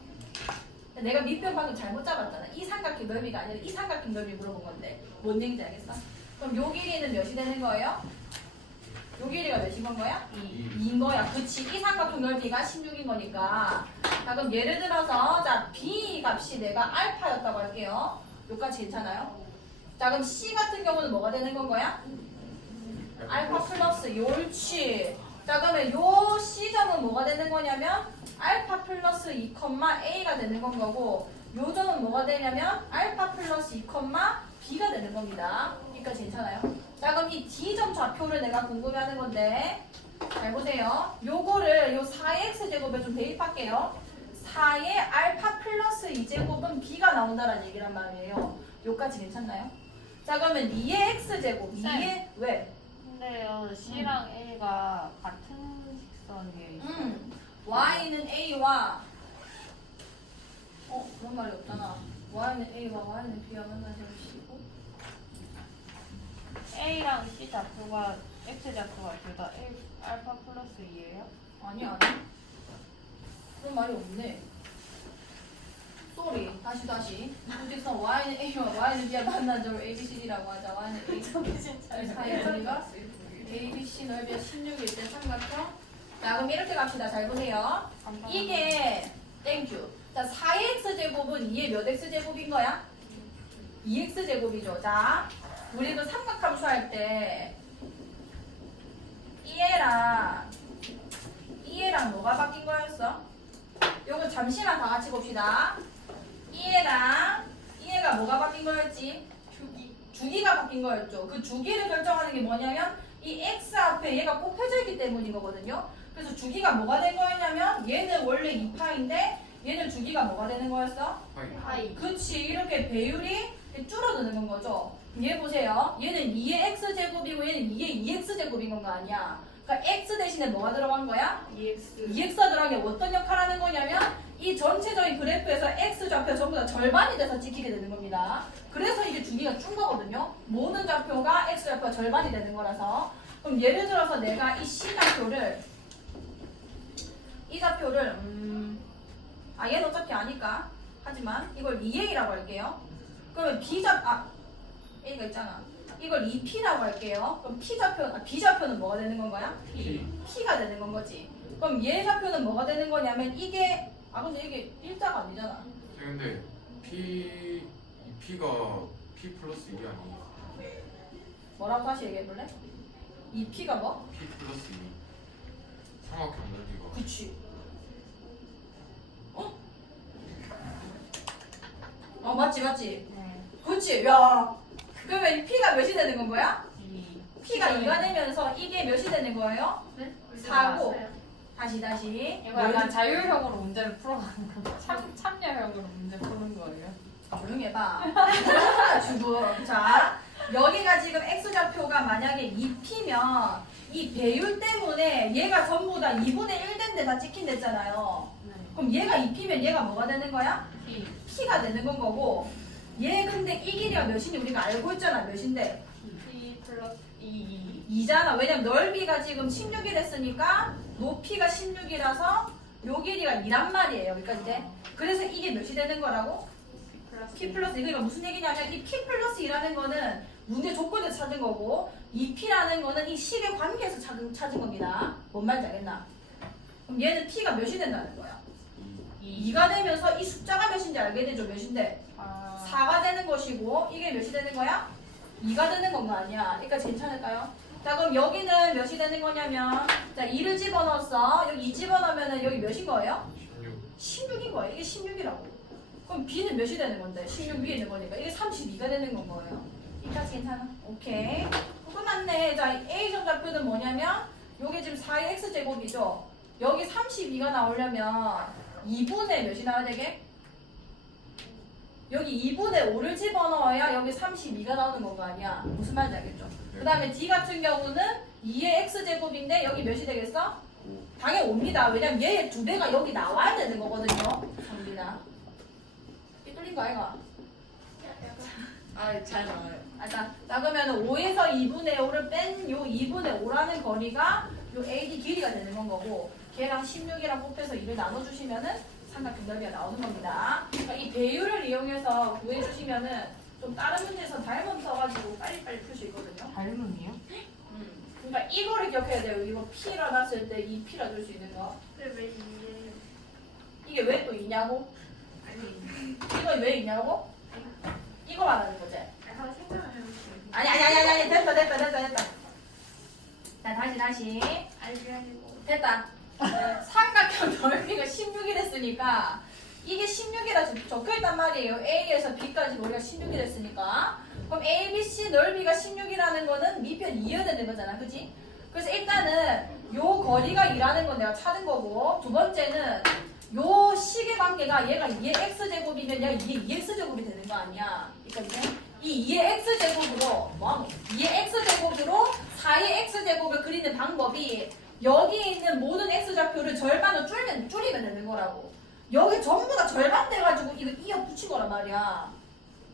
내가 밑변 방금 잘못 잡았잖아. 이 삼각형 넓이가 아니라 이 삼각형 넓이 물어본 건데 뭔 얘기인지 알겠어? 그럼 요 길이는 몇이 되는 거예요? 요 길이가 몇인 건 거야? 2인 거야. 그치. 이 삼각형 넓이가 16인 거니까. 자 그럼 예를 들어서 자 B 값이 내가 알파였다고 할게요. 요까지 괜찮아요? 자 그럼 C 같은 경우는 뭐가 되는 건 거야? 알파 플러스 옳지. 자 그러면 요 C점은 뭐가 되는 거냐면 알파 플러스 2,A가 되는 건 거고 요 점은 뭐가 되냐면 알파 플러스 2,B가 되는 겁니다. 여기까지 괜찮아요? 자 그럼 이 D점 좌표를 내가 궁금해하는 건데 잘 보세요. 요거를 요 4x제곱에 좀 대입할게요. 4의 알파 플러스 2제곱은 B가 나온다는 얘기란 말이에요. 요까지 괜찮나요? 자 그러면 2의 x제곱 2의 왜? 근데요, C랑 A가 같은 직선 위에 있어요. y는 a와 그런 말이 없잖아. y는 a와 y는 b와 만나는 점이고 A랑 C 좌표가 X 좌표가 둘 다 알파 플러스 2예요? 아니야. 그런 말이 없네. 쏘리. 다시. 우직선 y는 a와 y는 b와 만나는 점을 ABCD라고 하자. y는 a 사이의 거리가 ABC 넓이가 16일 때 삼각형. 자 그럼 이렇게 갑시다. 잘 보세요. 이게 땡큐. 자 4x제곱은 2의 몇 x제곱인 거야? 2x제곱이죠. 자 우리 그 삼각함수 할 때 2랑 2의 얘랑 뭐가 바뀐 거였어? 요거 잠시만 다 같이 봅시다. 얘랑 얘가 뭐가 바뀐 거였지? 주기가 바뀐 거였죠. 그 주기를 결정하는 게 뭐냐면 이 x 앞에 얘가 곱해져 있기 때문인 거거든요. 그래서 주기가 뭐가 된 거였냐면 얘는 원래 2파인데 얘는 주기가 뭐가 되는 거였어? 하이. 그치. 이렇게 배율이 줄어드는 건 거죠. 얘 보세요. 얘는 2의 x제곱이고 얘는 2의 2x제곱인 건 거 아니야. 그러니까 x 대신에 뭐가 들어간 거야? EX. 2x가 들어간 게 어떤 역할을 하는 거냐면 이 전체적인 그래프에서 x좌표 전부 다 절반이 돼서 찍히게 되는 겁니다. 그래서 이게 주기가 준 거거든요. 모든 좌표가 x좌표가 절반이 되는 거라서. 그럼 예를 들어서 내가 이 c좌표를 이 좌표를 얘는 어차피 아니까 하지만 이걸 2a라고 할게요. 그러면 a가 있잖아. 이걸 2p라고 할게요. 그럼 b좌표는 뭐가 되는 건가요? p가 되는 건 거지. 그럼 얘 좌표는 뭐가 되는 거냐면 이게 근데 이게 일자가 아니잖아. 근데 P가 P 플러스 2이 아니에요. 뭐라고 다시 얘기해 볼래? 이 p가 뭐? P 플러스 2. 삼각형 넓이가. 그치. 맞지. 네. 그치. 야. 그러면 이 p가 몇이 되는 건 거야? 2. p가 2가 되면서 이게 몇이 되는 거예요? 네? 4고. 다시. 이거 약간 자율형으로 문제를 풀어가는 거. 참여형으로 문제 푸는 거예요. 조용히 해봐. 주고. 자, 여기가 지금 x좌표가 만약에 2p면 이 배율 때문에 얘가 전부 다 2분의 1 된데 다 찍힌댔잖아요. 네. 그럼 얘가 2p면 얘가 뭐가 되는 거야? P. p가 되는 건 거고 얘 근데 이 길이가 몇인지 우리가 알고 있잖아. 몇인데? P 플러스 2. 2잖아. 왜냐면 넓이가 지금 16이랬으니까 높이가 16이라서 요 길이가 2란 말이에요. 여기까지 돼. 그래서 이게 몇이 되는 거라고? P 플러스 P 플러스 이거 무슨 얘기냐면 이 P 플러스 2라는 거는 문제 조건에서 찾은 거고 이 P라는 거는 이 식의 관계에서 찾은 겁니다. 뭔 말인지 알겠나? 그럼 얘는 P가 몇이 된다는 거야? 2가 되면서 이 숫자가 몇인지 알게 되죠. 몇인데? 4가 되는 것이고 이게 몇이 되는 거야? 2가 되는 건 거 아니야. 그러니까 괜찮을까요? 자 그럼 여기는 몇이 되는 거냐면 자 2를 집어넣었어. 여기 2 집어넣으면 여기 몇인 거예요? 16. 16인 거예요. 이게 16이라고. 그럼 B는 몇이 되는 건데? 16 위에 있는 거니까 이게 32가 되는 건 거예요. 이까지 괜찮아? 오케이. 끝났네. 자 A점 좌표는 뭐냐면 요게 지금 4의 x제곱이죠. 여기 32가 나오려면 2분의 몇이 나와야 되게? 여기 2분의 5를 집어넣어야 여기 32가 나오는 거 아니야. 무슨 말인지 알겠죠? 그 다음에 D 같은 경우는 2의 x제곱인데 여기 몇이 되겠어? 당연히 5입니다. 왜냐면 얘의 두 배가 여기 나와야 되는 거거든요. 정빈아. 삐뚤린 거 아이가? 잘 나와요. 자 그러면 5에서 2분의 5를 뺀 요 2분의 5라는 거리가 요 AD 길이가 되는 건 거고 걔랑 16이랑 곱해서 2를 나눠주시면은 삼각형 넓이가 나오는 겁니다. 그러니까 이 배율을 이용해서 구해주시면은 좀 다른 문제에서 닮음 써가지고 빨리빨리 풀 수 있거든요. 닮음이요? 그러니까 이거를 기억해야 돼요. 이거 P라 놨을 때 이 P라 줄 수 있는 거. 근데 왜 이게 이게 왜 또 있냐고? 아니 이건 왜 있냐고? 이거 말하는 거지. 한번 생각을 해볼게요. 아니 됐다. 자 다시 알기라고. 됐다. 삼각형 넓이가 16이랬으니까 이게 16이라 적혀있단 말이에요. A에서 B까지 우리가 16이랬으니까 그럼 A, B, C 넓이가 16이라는 거는 미변 2여야 되는 거잖아. 그치? 그래서 일단은 요 거리가 2라는 건 내가 찾은 거고 두 번째는 요 식의 관계가 얘가 2의 x제곱이면 얘가 2의 2x제곱이 되는 거 아니야. 그러니까 이 2의 x제곱으로 2의 x제곱으로 4의 x제곱을 그리는 방법이 여기 있는 모든 x좌표를 절반으로 줄이면 되는 거라고. 여기 전부 다 절반 돼가지고 이거 이어 붙인 거란 말이야.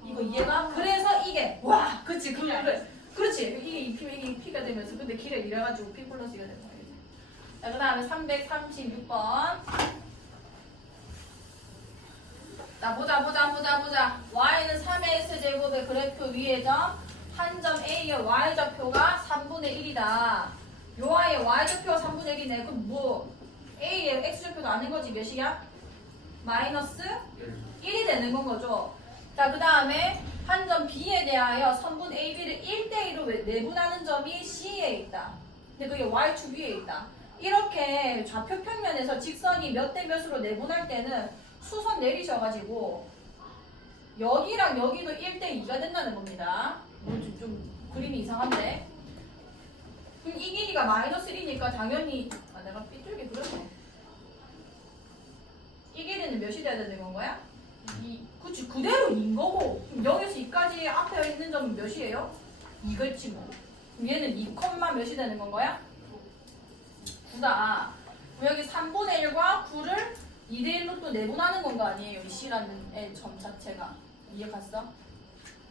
이거 이해가? 그래서 이게 와 그치 그렇지 이게 P가 되면서 근데 길에 이래가지고 P 플러스 2가 되는 거야. 자 그 다음에 336번 자 보자 y는 3의 x제곱의 그래프 위의 점 한 점 A의 y좌표가 3분의 1이다. 요 아이의 y좌표가 3분의 1이네. 그럼 뭐 A의 x좌표도 아닌 거지. 몇이야? 마이너스 1이 되는 건 거죠. 자 그 다음에 한 점 B에 대하여 선분 AB를 1대1로 내분하는 점이 C에 있다. 근데 그게 y축 위에 있다. 이렇게 좌표 평면에서 직선이 몇 대 몇으로 내분할 때는 수선 내리셔가지고 여기랑 여기도 1대 2가 된다는 겁니다. 좀 그림이 이상한데. 그럼 이 길이가 마이너스 1이니까 당연히 내가 삐뚤게 그렸네. 이 길이는 몇이 돼야 되는 건가요? 그치, 그대로 2인 거고. 그럼 여기서 2까지 앞에 있는 점은 몇이에요? 2겠지 뭐. 그럼 얘는 2, 몇이 되는 건가요? 9다. 여기 3분의 1과 9를 2대1로 또 내분하는 건 거 아니에요? 이 C라는 점 자체가. 이해 갔어?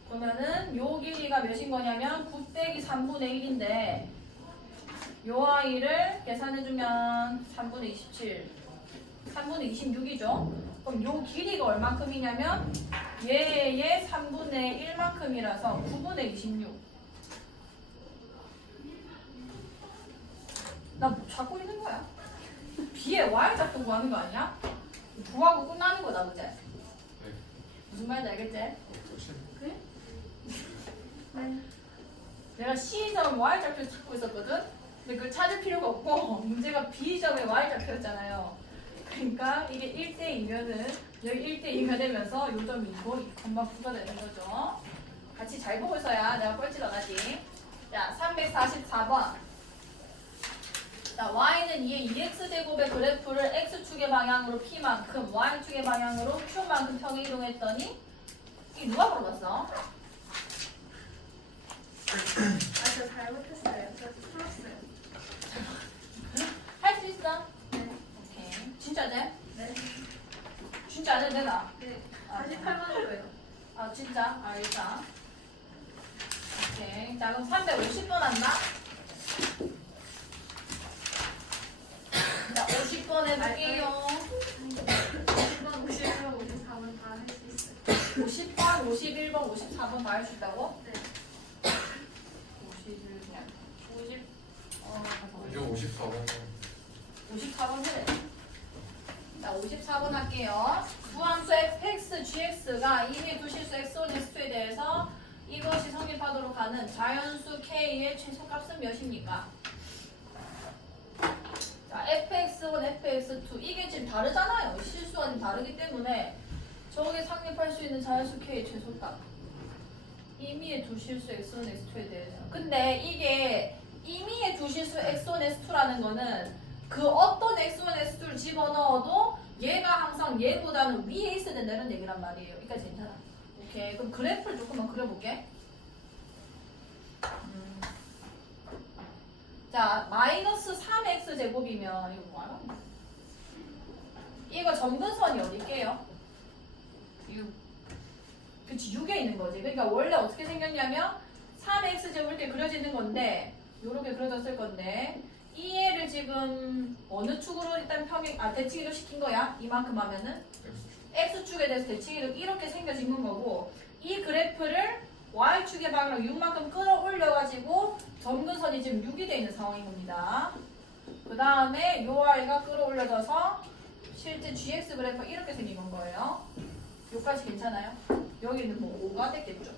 그러면은 요 길이가 몇인 거냐면 9 빼기 3분의 1인데 요 아이를 계산해주면 3분의 27, 3분의 26이죠? 그럼 요 길이가 얼만큼이냐면 얘의 3분의 1만큼이라서 9분의 26. 나 뭐 찾고 있는 거야? B에 Y좌표 구하는 거 아니야? 구하고 끝나는 거다, 그제? 무슨 말인지 알겠지? 네? 내가 C점 Y좌표 찾고 있었거든? 근데 그걸 찾을 필요가 없고 문제가 B점의 Y좌표였잖아요. 그러니까 이게 1대2면은 여기 1대2가 되면서 요 점이 이거 2,9가 되는 거죠. 같이 잘 보고 있어야 내가 뻘짓 안 하지. 자, 344번. 자, y는 이의 2x제곱의 그래프를 x축의 방향으로 p만큼, y축의 방향으로 q만큼 평행 이동했더니 이게 누가 물어봤어? 저 잘못했어요. 저 풀었어요. 할 수 있어? 네. 오케이. 진짜 돼? 네. 진짜 안 해도 되나? 네. 48번으로요. 아, 진짜? 알겠다. 오케이. 자, 그럼 350번 한다? 자, 50번 해볼게요. 50번, 51번, 54번 다 할 수 있어요. 50번, 51번, 54번 다 할 수 있다고? 네. 51번. 이제 54번. 54번 해. 자, 54번 할게요. 구함수 fx, gx가 이미 두실수 x1, x2에 대해서 이것이 성립하도록 하는 자연수 k의 최소값은 몇입니까? 자, fx1, fx2 이게 지금 다르잖아요. 실수가 지금 다르기 때문에 저게 성립할 수 있는 자연수 k의 최소값. 임의의 두실수 x1, x2에 대해서. 근데 이게 임의의 두실수 x1, x2라는 거는 그 어떤 x1, x2를 집어넣어도 얘가 항상 얘보다는 위에 있어야 된다는 얘기란 말이에요. 여기까지 괜찮아. 오케이. 그럼 그래프를 조금만 그려볼게. 자, 마이너스 3x 제곱이면 이거 뭐하나? 이거 점근선이 어디게요? 6. 그치, 6에 있는 거지. 그러니까 원래 어떻게 생겼냐면 3x 제곱 이렇게 그려지는 건데 요렇게 그려졌을 건데 이 애를 지금 어느 축으로 일단 대칭이동 시킨 거야? 이만큼 하면은 x축에 대해서 대칭이동 이렇게 생겨진 거고 이 그래프를 y축의 방향으로 6만큼 끌어올려가지고 점근선이 지금 6이 돼 있는 상황인 겁니다. 그 다음에 요 y가 끌어올려져서 실제 gx 그래프 이렇게 생긴 건 거예요. 여기까지 괜찮아요? 여기는 뭐 5가 됐겠죠.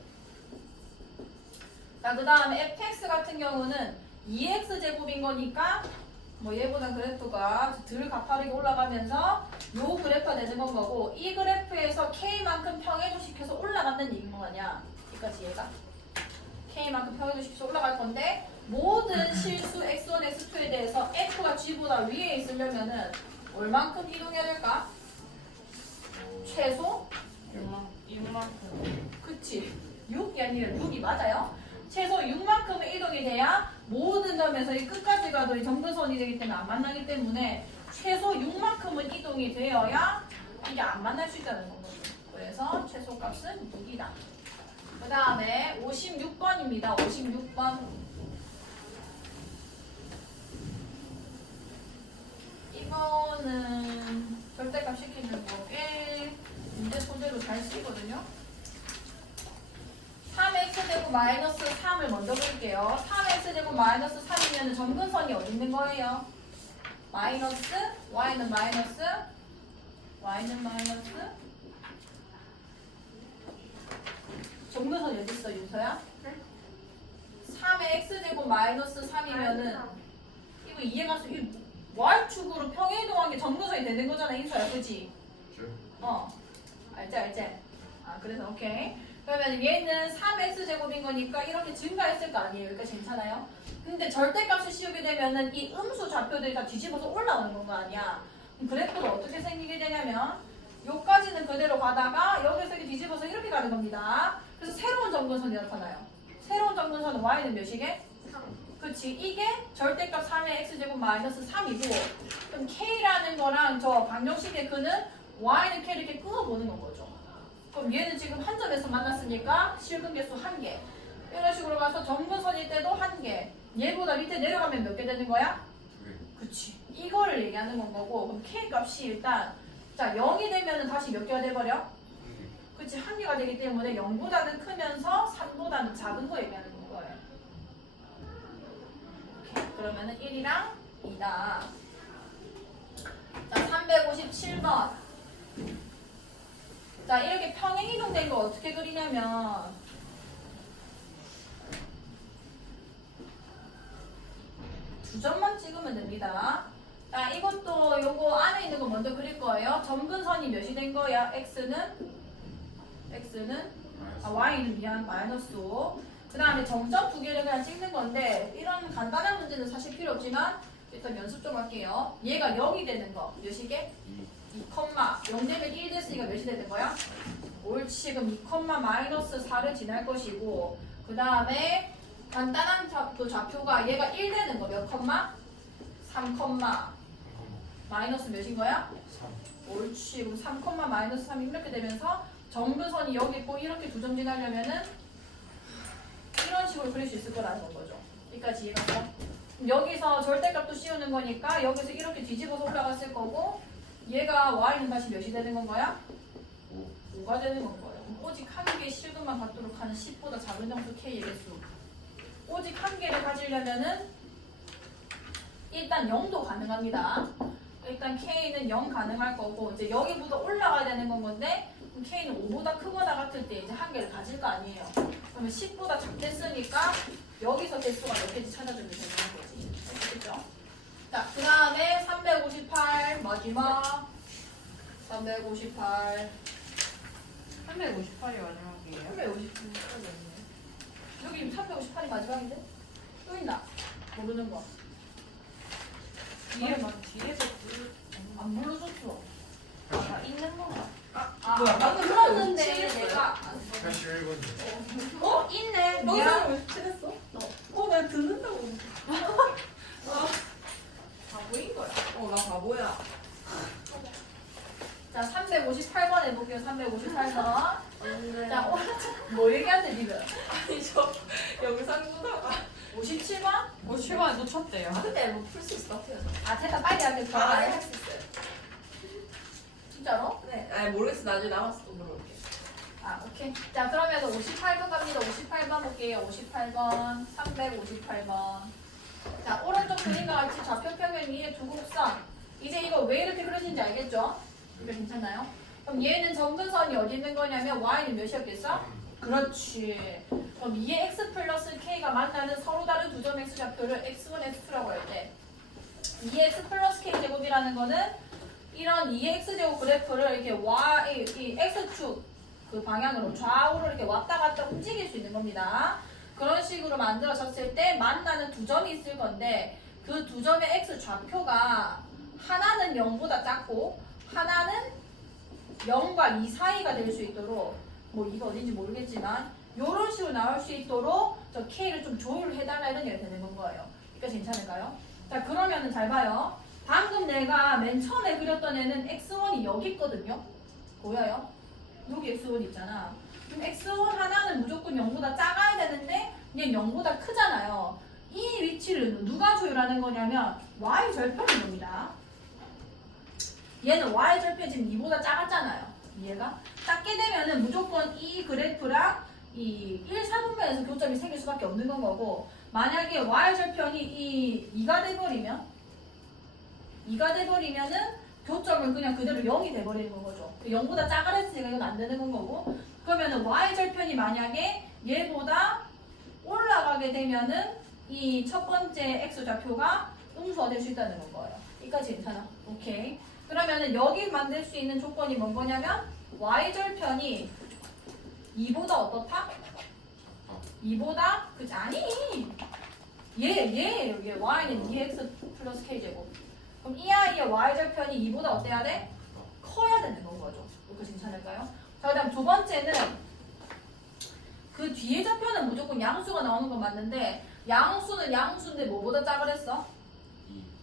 자, 그 다음에 fx 같은 경우는 2x 제곱인 거니까 뭐 얘보다 그래프가 덜 가파르게 올라가면서 요 그래프가 되는 건 거고 이 그래프에서 k만큼 평행도시켜서 올라간다는 얘기인 거 아니야. 여기까지 얘가 k만큼 평행도시켜서 올라갈 건데 모든 실수 x1, x2에 대해서 f가 g보다 위에 있으려면은 얼만큼 이동해야 될까? 최소? 6만큼. 그치. 6이 아니라 6이 맞아요. 최소 6만큼의 이동이 돼야 모든 점에서 이 끝까지 가도 이 점근선이 되기 때문에 안 만나기 때문에 최소 6만큼은 이동이 되어야 이게 안 만날 수 있다는 거거든요. 그래서 최소값은 6이다. 그 다음에 56번입니다. 56번. 이거는 절대값 시키는 거 꽤 문제 소재로 잘 쓰이거든요. 3x제곱 마이너스 3을 먼저 볼게요. 3x제곱 마이너스 3이면 점근선이 어디 있는 거예요? 마이너스, y는 마이너스, y는 마이너스. 점근선이 어디 있어, 윤서야? 네? 3의 x제곱 마이너스 3이면은 이거 이해가서 이게 y축으로 평행이동한 게 정근선이 되는 거잖아, 인서야, 그지? 그죠? 알지? 아, 그래서 오케이. 그러면 얘는 3x제곱인 거니까 이렇게 증가했을 거 아니에요. 그러니까 괜찮아요? 근데 절대값을 씌우게 되면은 이 음수 좌표들이 다 뒤집어서 올라오는 건 거 아니야. 그럼 그래프가 어떻게 생기게 되냐면 요까지는 그대로 가다가 여기서 이렇게 뒤집어서 이렇게 가는 겁니다. 그래서 새로운 정근선이 나타나요. 새로운 정근선은 y는 몇이게? 3. 그치. 이게 절대값 3의 x제곱 마이너스 3이고 그럼 k라는 거랑 저 방정식의 그는 y는 k를 이렇게 끊어보는 건 거죠. 그럼 얘는 지금 한 점에서 만났으니까 실근 개수 1개. 이런 식으로 가서 정근선일 때도 1개. 얘보다 밑에 내려가면 몇 개 되는 거야? 2개. 그치. 이거를 얘기하는 건 거고 그럼 k 값이 일단 자 0이 되면은 다시 몇 개가 돼버려? 그치. 1개가 되기 때문에 0보다는 크면서 3보다는 작은 거 얘기하는 거예요. 오케이. 그러면은 1이랑 2다. 자 357번. 자 이렇게 평행이동된 거 어떻게 그리냐면 두 점만 찍으면 됩니다. 자 이것도 요거 안에 있는 거 먼저 그릴 거예요. 점근선이 몇이 된 거야? x는 y는 미안 마이너스 5. 그 다음에 점점 두 개를 그냥 찍는 건데 이런 간단한 문제는 사실 필요 없지만 일단 연습 좀 할게요. 얘가 0이 되는 거 몇이게? 2, 0 되면 1 됐으니까 몇이 되는 거야? 옳지. 그럼 2, 마이너스 4를 지날 것이고 그 다음에 간단한 그 좌표가 얘가 1 되는 거 몇 컴마? 3 마이너스 몇인 거야? 3. 옳지. 그럼 3 마이너스 3 이렇게 되면서 정근선이 여기 있고 이렇게 두 점 지나려면은 이런 식으로 그릴 수 있을 거라는 거죠. 여기까지 이해가 돼? 여기서 절대값도 씌우는 거니까 여기서 이렇게 뒤집어서 올라갔을 거고 얘가 y는 다시 몇이 되는 건 거야? 5가 되는 건 거예요. 오직 한 개의 실근만 갖도록 하는 10보다 작은 정수 k의 개수. 오직 한 개를 가지려면은 일단 0도 가능합니다. 일단 k는 0 가능할 거고 이제 여기보다 올라가야 되는 건 건데 그럼 k는 5보다 크거나 같을 때 이제 한 개를 가질 거 아니에요. 그러면 10보다 작겠으니까 여기서 개수가 몇 개인지 찾아주면 되는 거지. 그렇죠? 자, 그 다음에 358 마지막 358 358이 마지막이에요. 358 여기 358이 마지막인데? 또 있나? 모르는 거. 뒤에 막 뒤에서 안 불러줬어. 다 있는 건가? 뭐야? 방금 들었는데 내가 81번. 어? 있네. 미안. 왜 칠했어? 나 듣는다고. 바보인 거야. 나 바보야. 자, 358번 해볼게요. 358번. 언제? 자, 뭐 얘기하는데 니는? 아니 저 영상 보다가 57번? 57번에 놓쳤대요. 근데 뭐 풀 수 있을 것 같아요. 아, 됐다. 빨리 하겠다. 할수 있어요. 진짜로? 네. 아니 모르겠어. 나중에 나와서 또 물어볼게. 아, 오케이. 자, 그러면 58번 갑니다. 58번 볼게요. 58번, 358번. 자, 오른쪽 그림과 같이 좌표평면 위에 두 곡선. 이제 이거 왜 이렇게 그려진지 알겠죠? 이거 괜찮나요? 그럼 얘는 정근선이 어디 있는 거냐면 y는 몇이었겠어? 그렇지. 그럼 2의 x 플러스 k가 만나는 서로 다른 두 점 x 좌표를 x1, x2라고 할 때 2의 x 플러스 k 제곱이라는 거는 이런 2의 x 제곱 그래프를 이렇게 y, 이 x축 그 방향으로 좌우로 이렇게 왔다 갔다 움직일 수 있는 겁니다. 그런 식으로 만들어졌을 때 만나는 두 점이 있을 건데 그 두 점의 x 좌표가 하나는 0보다 작고 하나는 0과 2 사이가 될 수 있도록 뭐 이거 어딘지 모르겠지만 이런 식으로 나올 수 있도록 저 k를 좀 조율을 해달라 이런 얘기가 되는 건 거예요. 그러니까 괜찮을까요? 자 그러면은 잘 봐요. 방금 내가 맨 처음에 그렸던 애는 x1이 여기 있거든요. 보여요? 여기 x1 있잖아. 그럼 x1 하나는 무조건 0보다 작아야 되는데 얘 0보다 크잖아요. 이 위치를 누가 조율하는 거냐면 y 절편인 겁니다. 얘는 y 절편 지금 2보다 작았잖아요. 얘가 작게 되면은 무조건 이 그래프랑 이 1, 4분면에서 교점이 생길 수밖에 없는 건 거고 만약에 y 절편이 이 2가 돼버리면은 교점은 그냥 그대로 0이 돼버리는 건 거죠. 0보다 작아졌으니까 이건 안 되는 건 거고 그러면은 y 절편이 만약에 얘보다 올라가게 되면은 이 첫 번째 x 좌표가 음수가 될 수 있다는 건 거예요. 여기까지 괜찮아. 오케이. 그러면은 여기 만들 수 있는 조건이 뭔 거냐면 y절편이 2보다 어떻다? 2보다 그치 아니 얘 y는 2x 플러스 k제곱. 그럼 이 아이의 y절편이 2보다 어때야 돼? 커야 되는 건 거죠. 여기까지 괜찮을까요? 자, 그다음 두 번째는 그 뒤에 좌표는 무조건 양수가 나오는 건 맞는데 양수는 양수인데 뭐보다 작으랬어?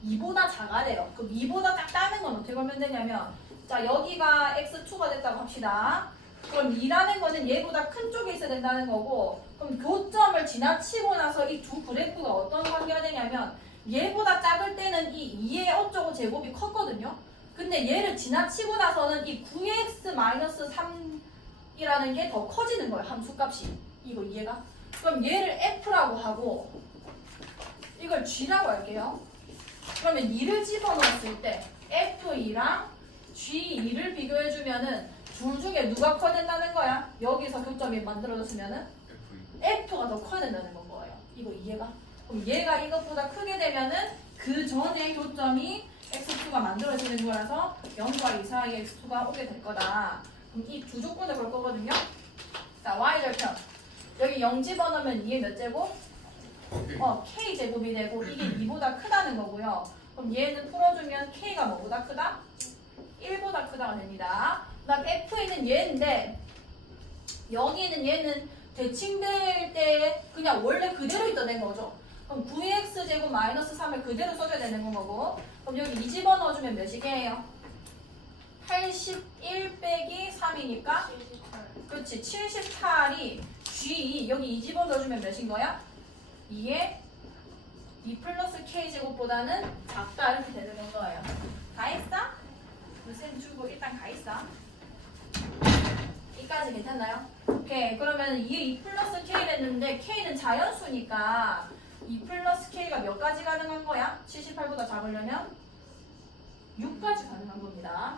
2보다 작아래요. 그럼 2보다 작다는 건 어떻게 보면 되냐면 자 여기가 x2가 됐다고 합시다. 그럼 2라는 거는 얘보다 큰 쪽에 있어야 된다는 거고 그럼 교점을 지나치고 나서 이 두 그래프가 어떤 관계가 되냐면 얘보다 작을 때는 이 2의 어쩌고 제곱이 컸거든요. 근데 얘를 지나치고 나서는 이 9x-3이라는 게 더 커지는 거예요. 함수값이. 이거 이해가? 그럼 얘를 f라고 하고 이걸 g라고 할게요. 그러면 2를 집어넣었을 때 f2랑 g2를 비교해주면은 둘 중에 누가 커야 된다는 거야? 여기서 교점이 만들어졌으면은 f가 더 커야 된다는 건 거예요. 이거 이해가? 그럼 얘가 이것보다 크게 되면은 그 전에 교점이 x2가 만들어지는 거라서 0과 2 사이에 x2가 오게 될 거다. 그럼 이 두 조건을 걸 거거든요. 자, y절편. 여기 0 집어넣으면 2의 몇 제곱? k 제곱이 되고 이게 2보다 크다는 거고요. 그럼 얘는 풀어주면 k가 뭐보다 크다? 1보다 크다가 됩니다. 그 다음 f는 얘인데 여기는 얘는 대칭될 때 그냥 원래 그대로 있던 거죠. 그럼 9x 제곱 마이너스 3을 그대로 써줘야 되는 거고 그럼 여기 2 집어넣어주면 몇이게요? 81 빼기 3이니까 78. 그렇지 78이 G2 여기 2 집어넣어주면 몇인 거야? 2에 2 플러스 K제곱보다는 작다 이렇게 되는 거예요. 다 했어? 물셈 주고 일단 가 있어. 이까지 괜찮나요? 오케이 그러면 이게 2 플러스 K를 했는데 K는 자연수니까 2 플러스 K가 몇 가지 가능한 거야? 78보다 작으려면 6까지 가능한 겁니다.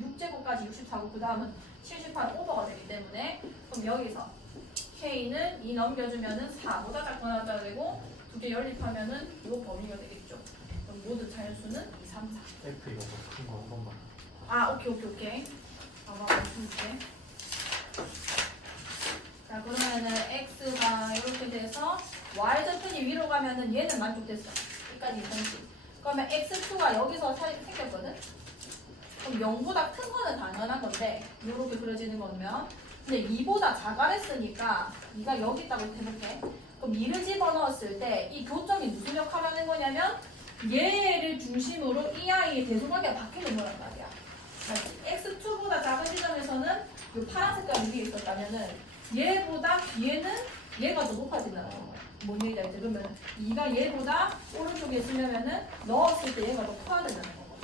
6제곱까지 64고 그 다음은 78 오버가 되기 때문에 그럼 여기서 K는 2 넘겨주면은 4보다 작거나 작아야 되고 두 개 연립하면은 요 범위가 되겠죠. 그럼 모든 자연수는 2, 3, 4. F 이거 큰 거 한 번만. 아 오케이. 봐봐 맞춰줄게. 자 그러면은 x가 이렇게 돼서 y절편이 위로 가면은 얘는 만족됐어. 여기까지 괜찮지. 그러면 x2가 여기서 생겼거든. 그럼 0보다 큰 거는 당연한 건데 이렇게 그려지는 거면 근데 2보다 작아랬으니까 2가 여기 있다고 해볼게. 그럼 2를 집어넣었을 때 이 교점이 무슨 역할을 하는 거냐면 얘를 중심으로 이 아이의 대소관계가 바뀌는 거란 말이야. x2보다 작은 지점에서는 이 파란 색깔이 위에 있었다면은 얘보다 뒤에는 얘가 더 높아진다는 거야. 뭔 얘기인지 알지? 그러면 2가 얘보다 오른쪽에 있으면은 넣었을 때 얘가 더 커야 된다는 거고.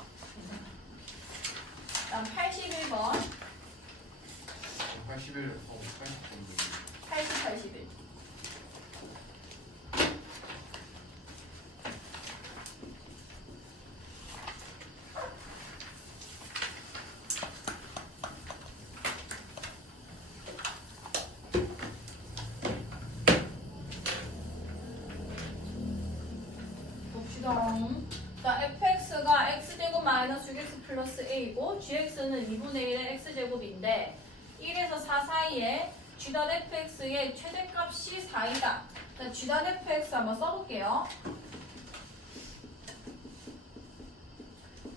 다음 81번. 81, 80 정도. 80, 81. 자, fx가 x제곱 마이너스 6x 플러스 a이고 gx는 2분의 1의 x제곱인데 1에서 4 사이에 g.fx의 최대값이 4이다. 자, g.fx 한번 써볼게요.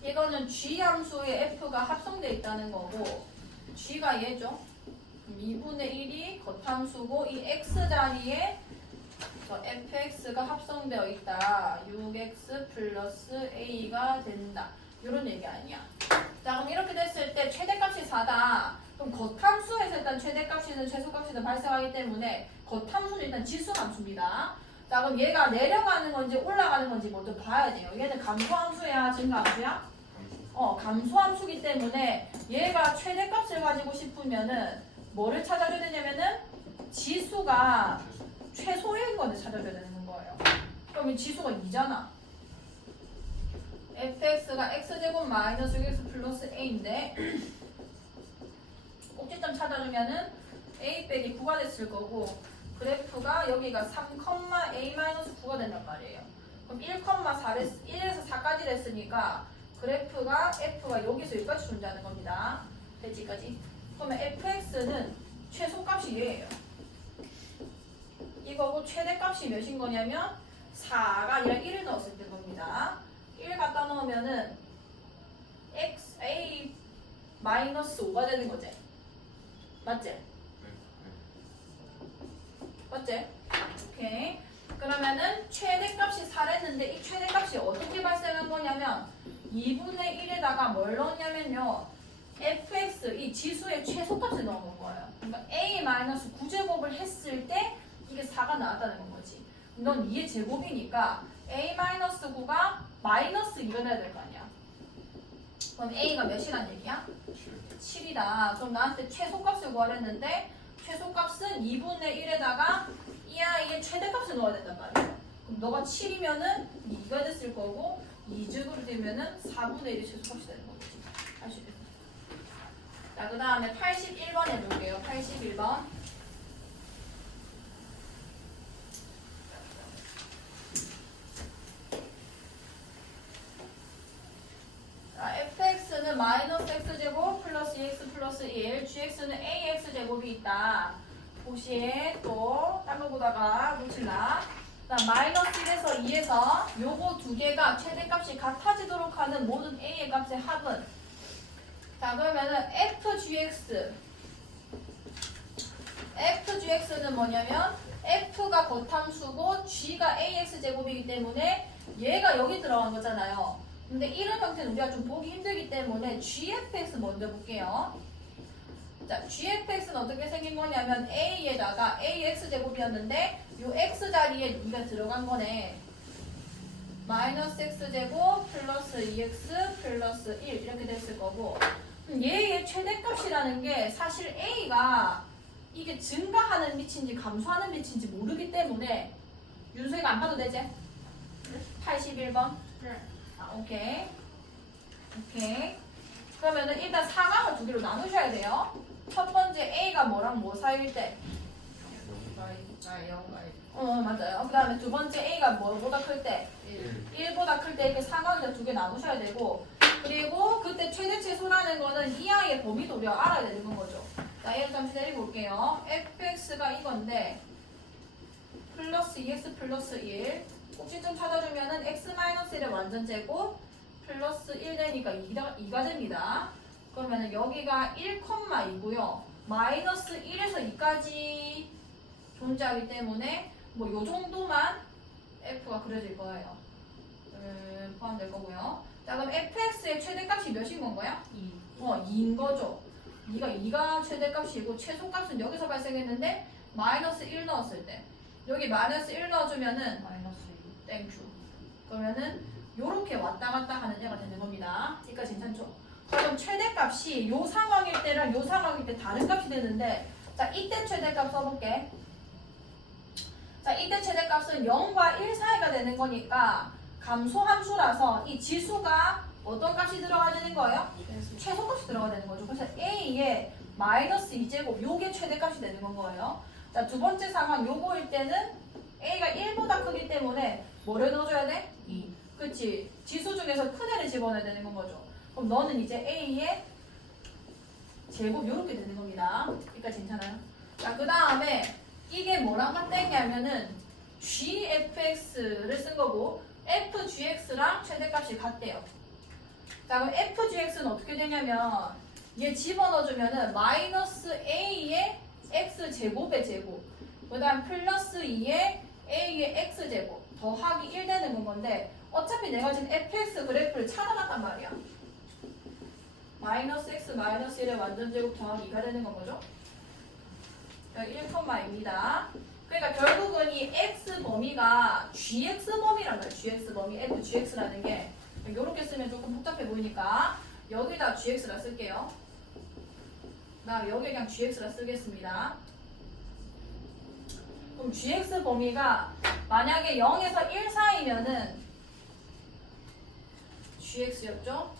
이거는 g 함수의 f가 합성되어 있다는 거고 g가 얘죠. 2분의 1이 겉함수고 이 x 자리에 fx가 합성되어 있다. 6x 플러스 a가 된다. 이런 얘기 아니야. 자 그럼 이렇게 됐을 때 최대값이 4다. 그럼 겉함수에서 일단 최대값이든 최소값이든 발생하기 때문에 겉함수는 일단 지수함수입니다. 자 그럼 얘가 내려가는 건지 올라가는 건지 먼저 봐야 돼요. 얘는 감소함수야 증가함수야? 감소함수기 때문에 얘가 최대값을 가지고 싶으면은 뭐를 찾아줘야 되냐면은 지수가 최소인 거를 찾아줘야 되는 거예요. 그러면 지수가 2잖아. fx가 x제곱 마이너스 6x 플러스 a인데 꼭지점 찾아주면은 a 빼기 9가 됐을 거고 그래프가 여기가 3, a 마이너스 9가 된단 말이에요. 그럼 1,4 1에서 4까지 됐으니까 그래프가 F가 여기서 여기까지 존재하는 겁니다. 대지까지. 그러면 fx는 최소값이 얘예요. 이거고 최대값이 몇인 거냐면 4가 아니라 1을 넣었을 때 겁니다. 1 갖다 넣으면은 x a 마이너스 5가 되는 거지. 맞지? 네. 맞지? 오케이. 그러면은 최대값이 4랬는데 이 최대값이 어떻게 발생한 거냐면 2분의 1에다가 뭘 넣었냐면요. fx 이 지수의 최소값을 넣은 거예요. 그러니까 a-9제곱을 했을 때 이게 4가 나왔다는 거지. 넌 2의 제곱이니까 a-9가 마이너스 2가 돼야 될 거 아니야. 그럼 a가 몇이란 얘기야? 7이다. 그럼 나한테 최소값을 구하랬는데 최소값은 2분의 1에다가 이 아이의 최대값을 넣어야 된단 말이야. 그럼 너가 7이면은 2가 됐을 거고 2제곱이 되면은 4분의 1이 최소값이 되는 거지. 알 수 있겠어? 자, 그 다음에 81번 해볼게요. 81번. 자, fx는 마이너스 x제곱 플러스 2x 플러스 1, gx는 ax제곱이 있다. 도시에 또 딴 거 보다가 놓칠라. 자, 마이너스 1에서 2에서 요거 두 개가 최대값이 같아지도록 하는 모든 a의 값의 합은 자, 그러면은 fgx는 뭐냐면 f가 거함수고 g가 ax제곱이기 때문에 얘가 여기 들어간 거잖아요. 근데 이런 형태는 우리가 좀 보기 힘들기 때문에 gfx 먼저 볼게요. 자, gfx는 어떻게 생긴 거냐면 a에다가 ax제곱이었는데 요 x 자리에 2가 들어간 거네. 마이너스 x제곱 플러스 2x 플러스 1 이렇게 됐을 거고 얘의 최대값이라는 게 사실 a가 이게 증가하는 밑인지 감소하는 밑인지 모르기 때문에 윤수이가 안 봐도 되지? 81번. 네. 아, 오케이. 오케이. 그러면은 일단 상황을 두 개로 나누셔야 돼요. 첫 번째 A가 뭐랑 뭐 사이일 때? 맞아요. 그 다음에 두 번째 A가 뭐보다 클 때? 1보다 클 때 이렇게 상황을 두 개 나누셔야 되고 그리고 그때 최대 최소라는 거는 이 아이의 범위도 우리가 알아야 되는 거죠. 자, 얘를 잠시 내려볼게요. fx가 이건데 플러스 2x 플러스 1 꼭지점 찾아주면은 x-1의 완전 제곱 플러스 1 되니까 2가 됩니다. 그러면은 여기가 1,2고요. 마이너스 1에서 2까지 존재하기 때문에 뭐 요 정도만 f가 그려질 거예요. 포함될 거고요. 자, 그럼 fx의 최대값이 몇인 건가요? 2인 거죠. 2가 최대값이고 최소값은 여기서 발생했는데 마이너스 1 넣었을 때 여기 마이너스 1 넣어주면은 마이너스 땡큐. 그러면은 요렇게 왔다 갔다 하는 애가 되는 겁니다. 여기까지 괜찮죠? 그럼 최대값이 요 상황일 때랑 요 상황일 때 다른 값이 되는데 자, 이때 최대값 써볼게. 자, 이때 최대값은 0과 1 사이가 되는 거니까 감소함수라서 이 지수가 어떤 값이 들어가야 되는 거예요? 최소값이 들어가야 되는 거죠. 그래서 a의 마이너스 2제곱 요게 최대값이 되는 건 거예요. 자, 두 번째 상황 요거일 때는 a가 1보다 크기 때문에 뭐를 넣어줘야 돼? 2. 그치? 지수 중에서 큰 애를 집어넣어야 되는 건 거죠. 그럼 너는 이제 a의 제곱 요렇게 되는 겁니다. 여기까지 괜찮아요? 자, 그 다음에 이게 뭐랑 같다냐면은 gfx를 쓴 거고 fgx랑 최대값이 같대요. 자, 그럼 fgx는 어떻게 되냐면 얘 집어넣어주면은 마이너스 a의 x제곱의 제곱 그 다음 플러스 2의 a의 x제곱 더하기 1 되는 건데 어차피 내가 지금 fx 그래프를 찾아놨단 말이야. 마이너스 x 마이너스 1의 완전제곱 더하기 2가 되는 건 거죠. 여기 1,2입니다. 그러니까 결국은 이 x 범위가 gx 범위란 말이야. gx 범위 fgx라는 게 이렇게 쓰면 조금 복잡해 보이니까 여기다 gx라 쓸게요. 나 여기 그냥 gx라 쓰겠습니다. 그럼 gx 범위가 만약에 0에서 1 사이면은 gx였죠?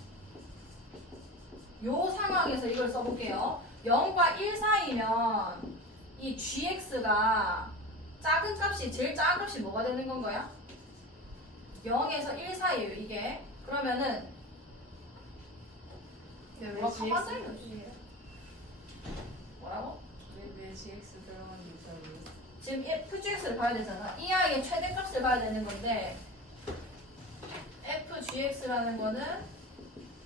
요 상황에서 이걸 써볼게요. 0과 1 사이면 이 gx가 작은 값이 제일 작은 값이 뭐가 되는 건가요? 0에서 1 사이에요 이게. 그러면은 왜 뭐가 GX 가만히 없지? 뭐라고? 왜 GX 들어갔는지 잘 모르겠어. 지금 FGX를 봐야 되잖아. 이 아이의 최대값을 봐야 되는 건데 FGX라는 거는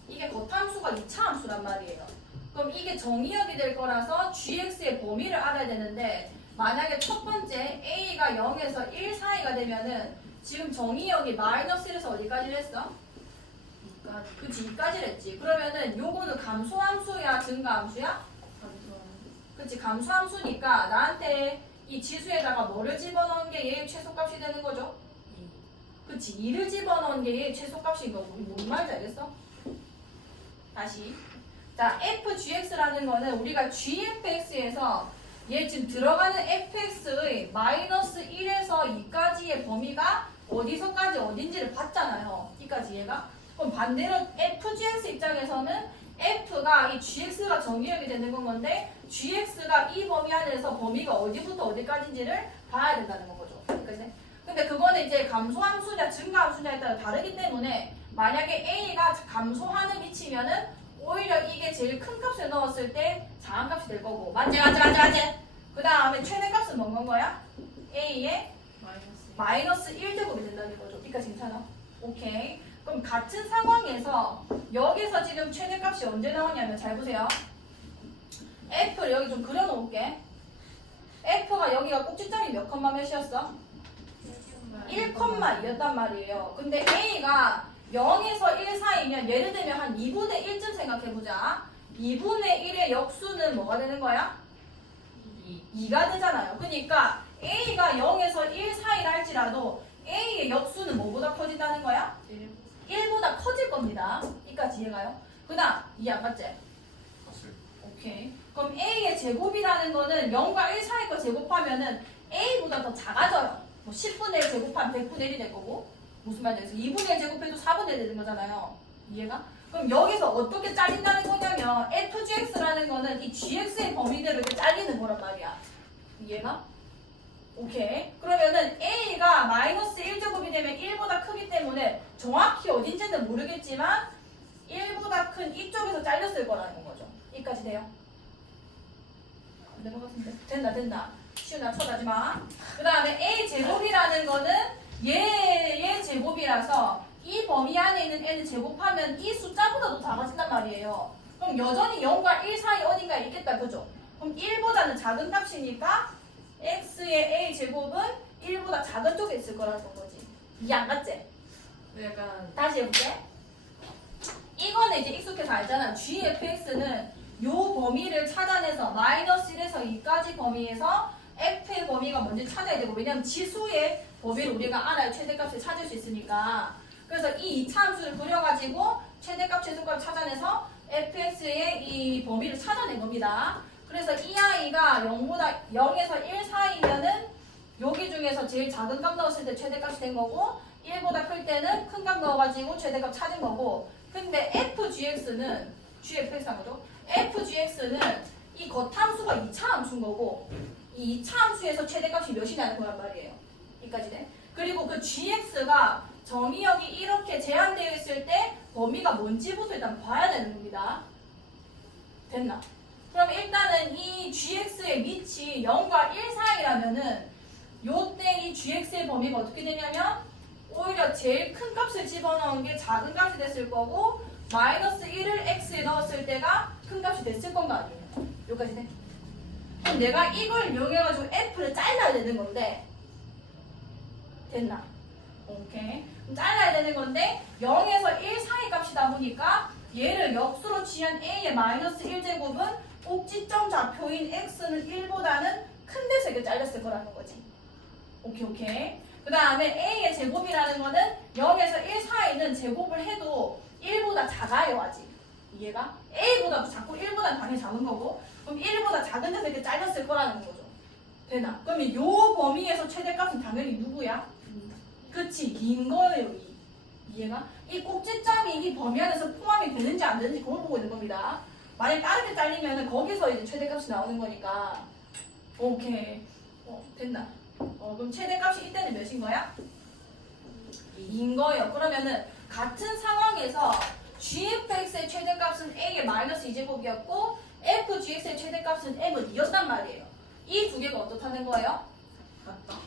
이게 겉함수가 2차 함수란 말이에요. 그럼 이게 정의역이 될 거라서 GX의 범위를 알아야 되는데 만약에 첫 번째 A가 0에서 1 사이가 되면은 지금 정의역이 -1에서 어디까지 했어? 2까지 그치 2까지 했지. 그러면은 요거는 감소함수야 증가함수야? 감소하는. 그치 감소함수니까 나한테 이 지수에다가 뭐를 집어넣은 게 얘의 최소값이 되는 거죠? 그치 2를 집어넣은 게 얘의 최소값인 거고. 뭔 말인지 알겠어? 다시 자 FGX라는 거는 우리가 GFX에서 얘 지금 들어가는 fx의 -1에서 2까지의 범위가 어디서까지 어딘지를 봤잖아요. 이까지 얘가. 그럼 반대로 FGX 입장에서는 F가 이 GX가 정의역이 되는 건 건데 GX가 이 범위 안에서 범위가 어디부터 어디까지인지를 봐야 된다는 거죠. 그치? 근데 그거는 이제 감소함수냐 증가함수냐에 따라 다르기 때문에 만약에 A가 감소하는 위치면은 오히려 이게 제일 큰 값을 넣었을 때 작은 값이 될 거고. 맞지? 그 다음에 최대값은 뭔 거야? A의 마이너스. -1제곱이 된다는 거죠. 여기까지 괜찮아? 오케이. 그럼 같은 상황에서 여기서 지금 최대값이 언제 나오냐면 잘 보세요. F를 여기 좀 그려놓을게. F가 여기가 꼭지점이 몇 컴마 몇이었어? 1,2였단 말이에요. 근데 A가 0에서 1 사이면 예를 들면 한 2분의 1쯤 생각해보자. 2분의 1의 역수는 뭐가 되는 거야? 2가 되잖아요. 그러니까 A가 0에서 1 사이라 할지라도 A의 역수는 뭐보다 커진다는 거야? 1보다 커질 겁니다. 이까지 이해가요? 그 다음 이해 안 갔지? 봤어요. 오케이. 그럼 A의 제곱이라는 거는 0과 1 사이 거 제곱하면은 A보다 더 작아져요. 뭐 10분의 1 제곱하면 100분의 1이 될 거고. 무슨 말인지 알겠어? 2분의 1 제곱해도 4분의 1 되는 거잖아요. 이해가? 그럼 여기서 어떻게 잘린다는 거냐면 FGX라는 거는 이 GX의 범위대로 이렇게 잘리는 거란 말이야. 이해가? 오케이. 그러면은 A가 -1제곱이 되면 1보다 크기 때문에 정확히 어딘지는 모르겠지만 1보다 큰 이쪽에서 잘렸을 거라는 거죠. 이까지 돼요? 안 된 것 같은데? 된다. 시윤아 쳐다지 마. 그 다음에 A 제곱이라는 거는 얘의 제곱이라서 이 범위 안에 있는 n을 제곱하면 이 숫자보다도 작아진단 말이에요. 그럼 여전히 0과 1 사이 어딘가에 있겠다. 그죠? 그럼 1보다는 작은 값이니까 x의 a 제곱은 1보다 작은 쪽에 있을 거라는 거지. 이해 안 갔지? 약간 다시 해볼게. 이거는 이제 익숙해서 알잖아. gfx는 요 범위를 찾아내서 -1에서 2까지 범위에서 f의 범위가 뭔지 찾아야 되고, 왜냐면 지수의 범위를 우리가 알아야 최대값을 찾을 수 있으니까. 그래서 이 2차 함수를 그려가지고 최대값, 최소값을 찾아내서 fx의 이 범위를 찾아낸 겁니다. 그래서 이 아이가 0에서 1 사이면은 여기 중에서 제일 작은 값 넣었을 때 최대값이 된 거고 1보다 클 때는 큰 값 넣어가지고 최대값 찾은 거고. 근데 FGX는 GFX한 거죠. FGX는 이 겉함수가 2차 함수인 거고 이 2차 함수에서 최대값이 몇이냐는 거란 말이에요. 여기까지 돼. 그리고 그 GX가 정의역이 이렇게 제한되어 있을 때 범위가 뭔지부터 일단 봐야 되는 겁니다. 됐나? 그럼 일단은 이 GX의 밑이 0과 1 사이라면은 요때 이 GX의 범위가 어떻게 되냐면 오히려 제일 큰 값을 집어넣은 게 작은 값이 됐을 거고 -1을 x에 넣었을 때가 큰 값이 됐을 건가 아니에요. 여기까지 돼? 그럼 내가 이걸 이용해가지고 f를 잘라야 되는 건데 됐나? 오케이. 그럼 잘라야 되는 건데 0에서 1 사이 값이다 보니까 얘를 역수로 취한 a의 -1제곱은 꼭지점 좌표인 x는 1보다는 큰 데서 이렇게 잘렸을 거라는 거지. 오케이. 그 다음에 a의 제곱이라는 거는 0에서 1 사이는 제곱을 해도 1보다 작아요 아직. 이해가? a보다 작고 1보다 당연히 작은 거고 그럼 1보다 작은 데서 이렇게 잘렸을 거라는 거죠. 되나? 그러면 요 범위에서 최대값은 당연히 누구야? 그치, 2인 거예요. 2. 이해가? 이 꼭지점이 이 범위 안에서 포함이 되는지 안 되는지 그걸 보고 있는 겁니다. 만약 다르게 잘리면 거기서 이제 최대값이 나오는 거니까. 오케이. 됐나? 그럼 최대값이 이때는 몇인 거야? 2인 거예요. 그러면은 같은 상황에서 gfx의 최대값은 a의 마이너스 2제곱이었고 fgx의 최대값은 m은 2였단 말이에요. 이 두 개가 어떻다는 거예요?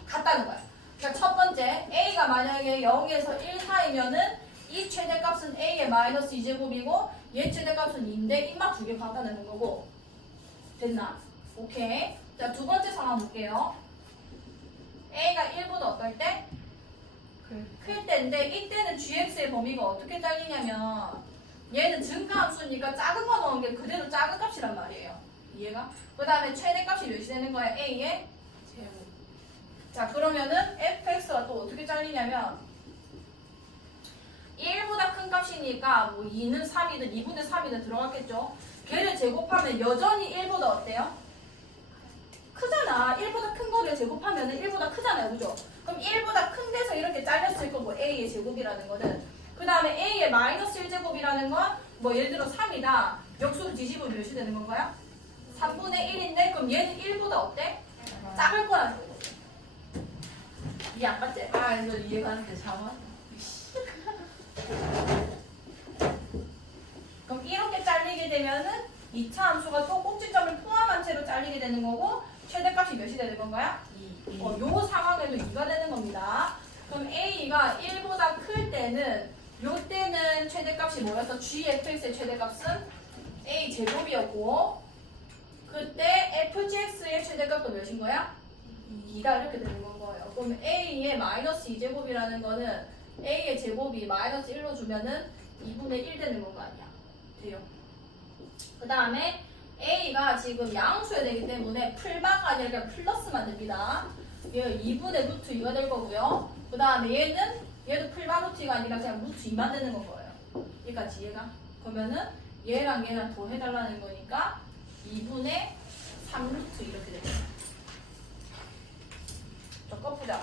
같다는 거예요. 그러니까 첫 번째 a가 만약에 0에서 1 사이면은 이 최대값은 a의 마이너스 2제곱이고 얘 최대값은 2인데 입맛 두 개 같다는 거고. 됐나? 오케이. 자, 두 번째 상황 볼게요. a가 1보다 어떨 때? 클 때인데 이때는 gx의 범위가 어떻게 잘리냐면 얘는 증가함수니까 작은 거 넣은 게 그대로 작은 값이란 말이에요. 이해가? 그 다음에 최대값이 몇이 되는 거야? a의 제곱. 자, 그러면은 fx가 또 어떻게 잘리냐면 1보다 큰 값이니까 뭐 2는 3이든 2분의 3이든 들어갔겠죠. 걔를 제곱하면 여전히 1보다 어때요? 크잖아. 1보다 큰 거를 제곱하면 1보다 크잖아요. 그죠? 그럼 1보다 큰 데서 이렇게 잘렸을 거고 a의 제곱이라는 거는. 그 다음에 a의 마이너스 1제곱이라는 건 뭐 예를 들어 3이다. 역수를 뒤집으면 몇이 되는 건가요? 3분의 1인데 그럼 얘는 1보다 어때? 작을 거라는 거고. 이해 안 갔지? 아 이거 이해가는데 잠깐. 그럼 이렇게 잘리게 되면은 2차 함수가 또 꼭지점을 포함한 채로 잘리게 되는 거고 최대값이 몇이 되는 건가요? 요 상황에도 2가 되는 겁니다. 그럼 a가 1보다 클 때는 요 때는 최대값이 뭐였어? gfx의 최대값은 a 제곱이었고 그때 fgx의 최대값도 몇인 거야? 2가 이렇게 되는 건 거예요. 그럼 a의 마이너스 2제곱이라는 거는 a의 제곱이 마이너스 1로 주면은 2분의 1 되는 건 거 아니야? 돼요. 그 다음에 a가 지금 양수여야 되기 때문에 풀바가 아니라 그냥 플러스만 됩니다. 얘 2분의 루트 2가 될 거고요. 그 다음에 얘도 풀바 루트가 아니라 그냥 루트 2만 되는 건 거예요. 여기까지 얘가. 그러면은 얘랑 얘랑 더 해달라는 거니까 2분의 3루트 이렇게 됩니다. 자, 꺼보자.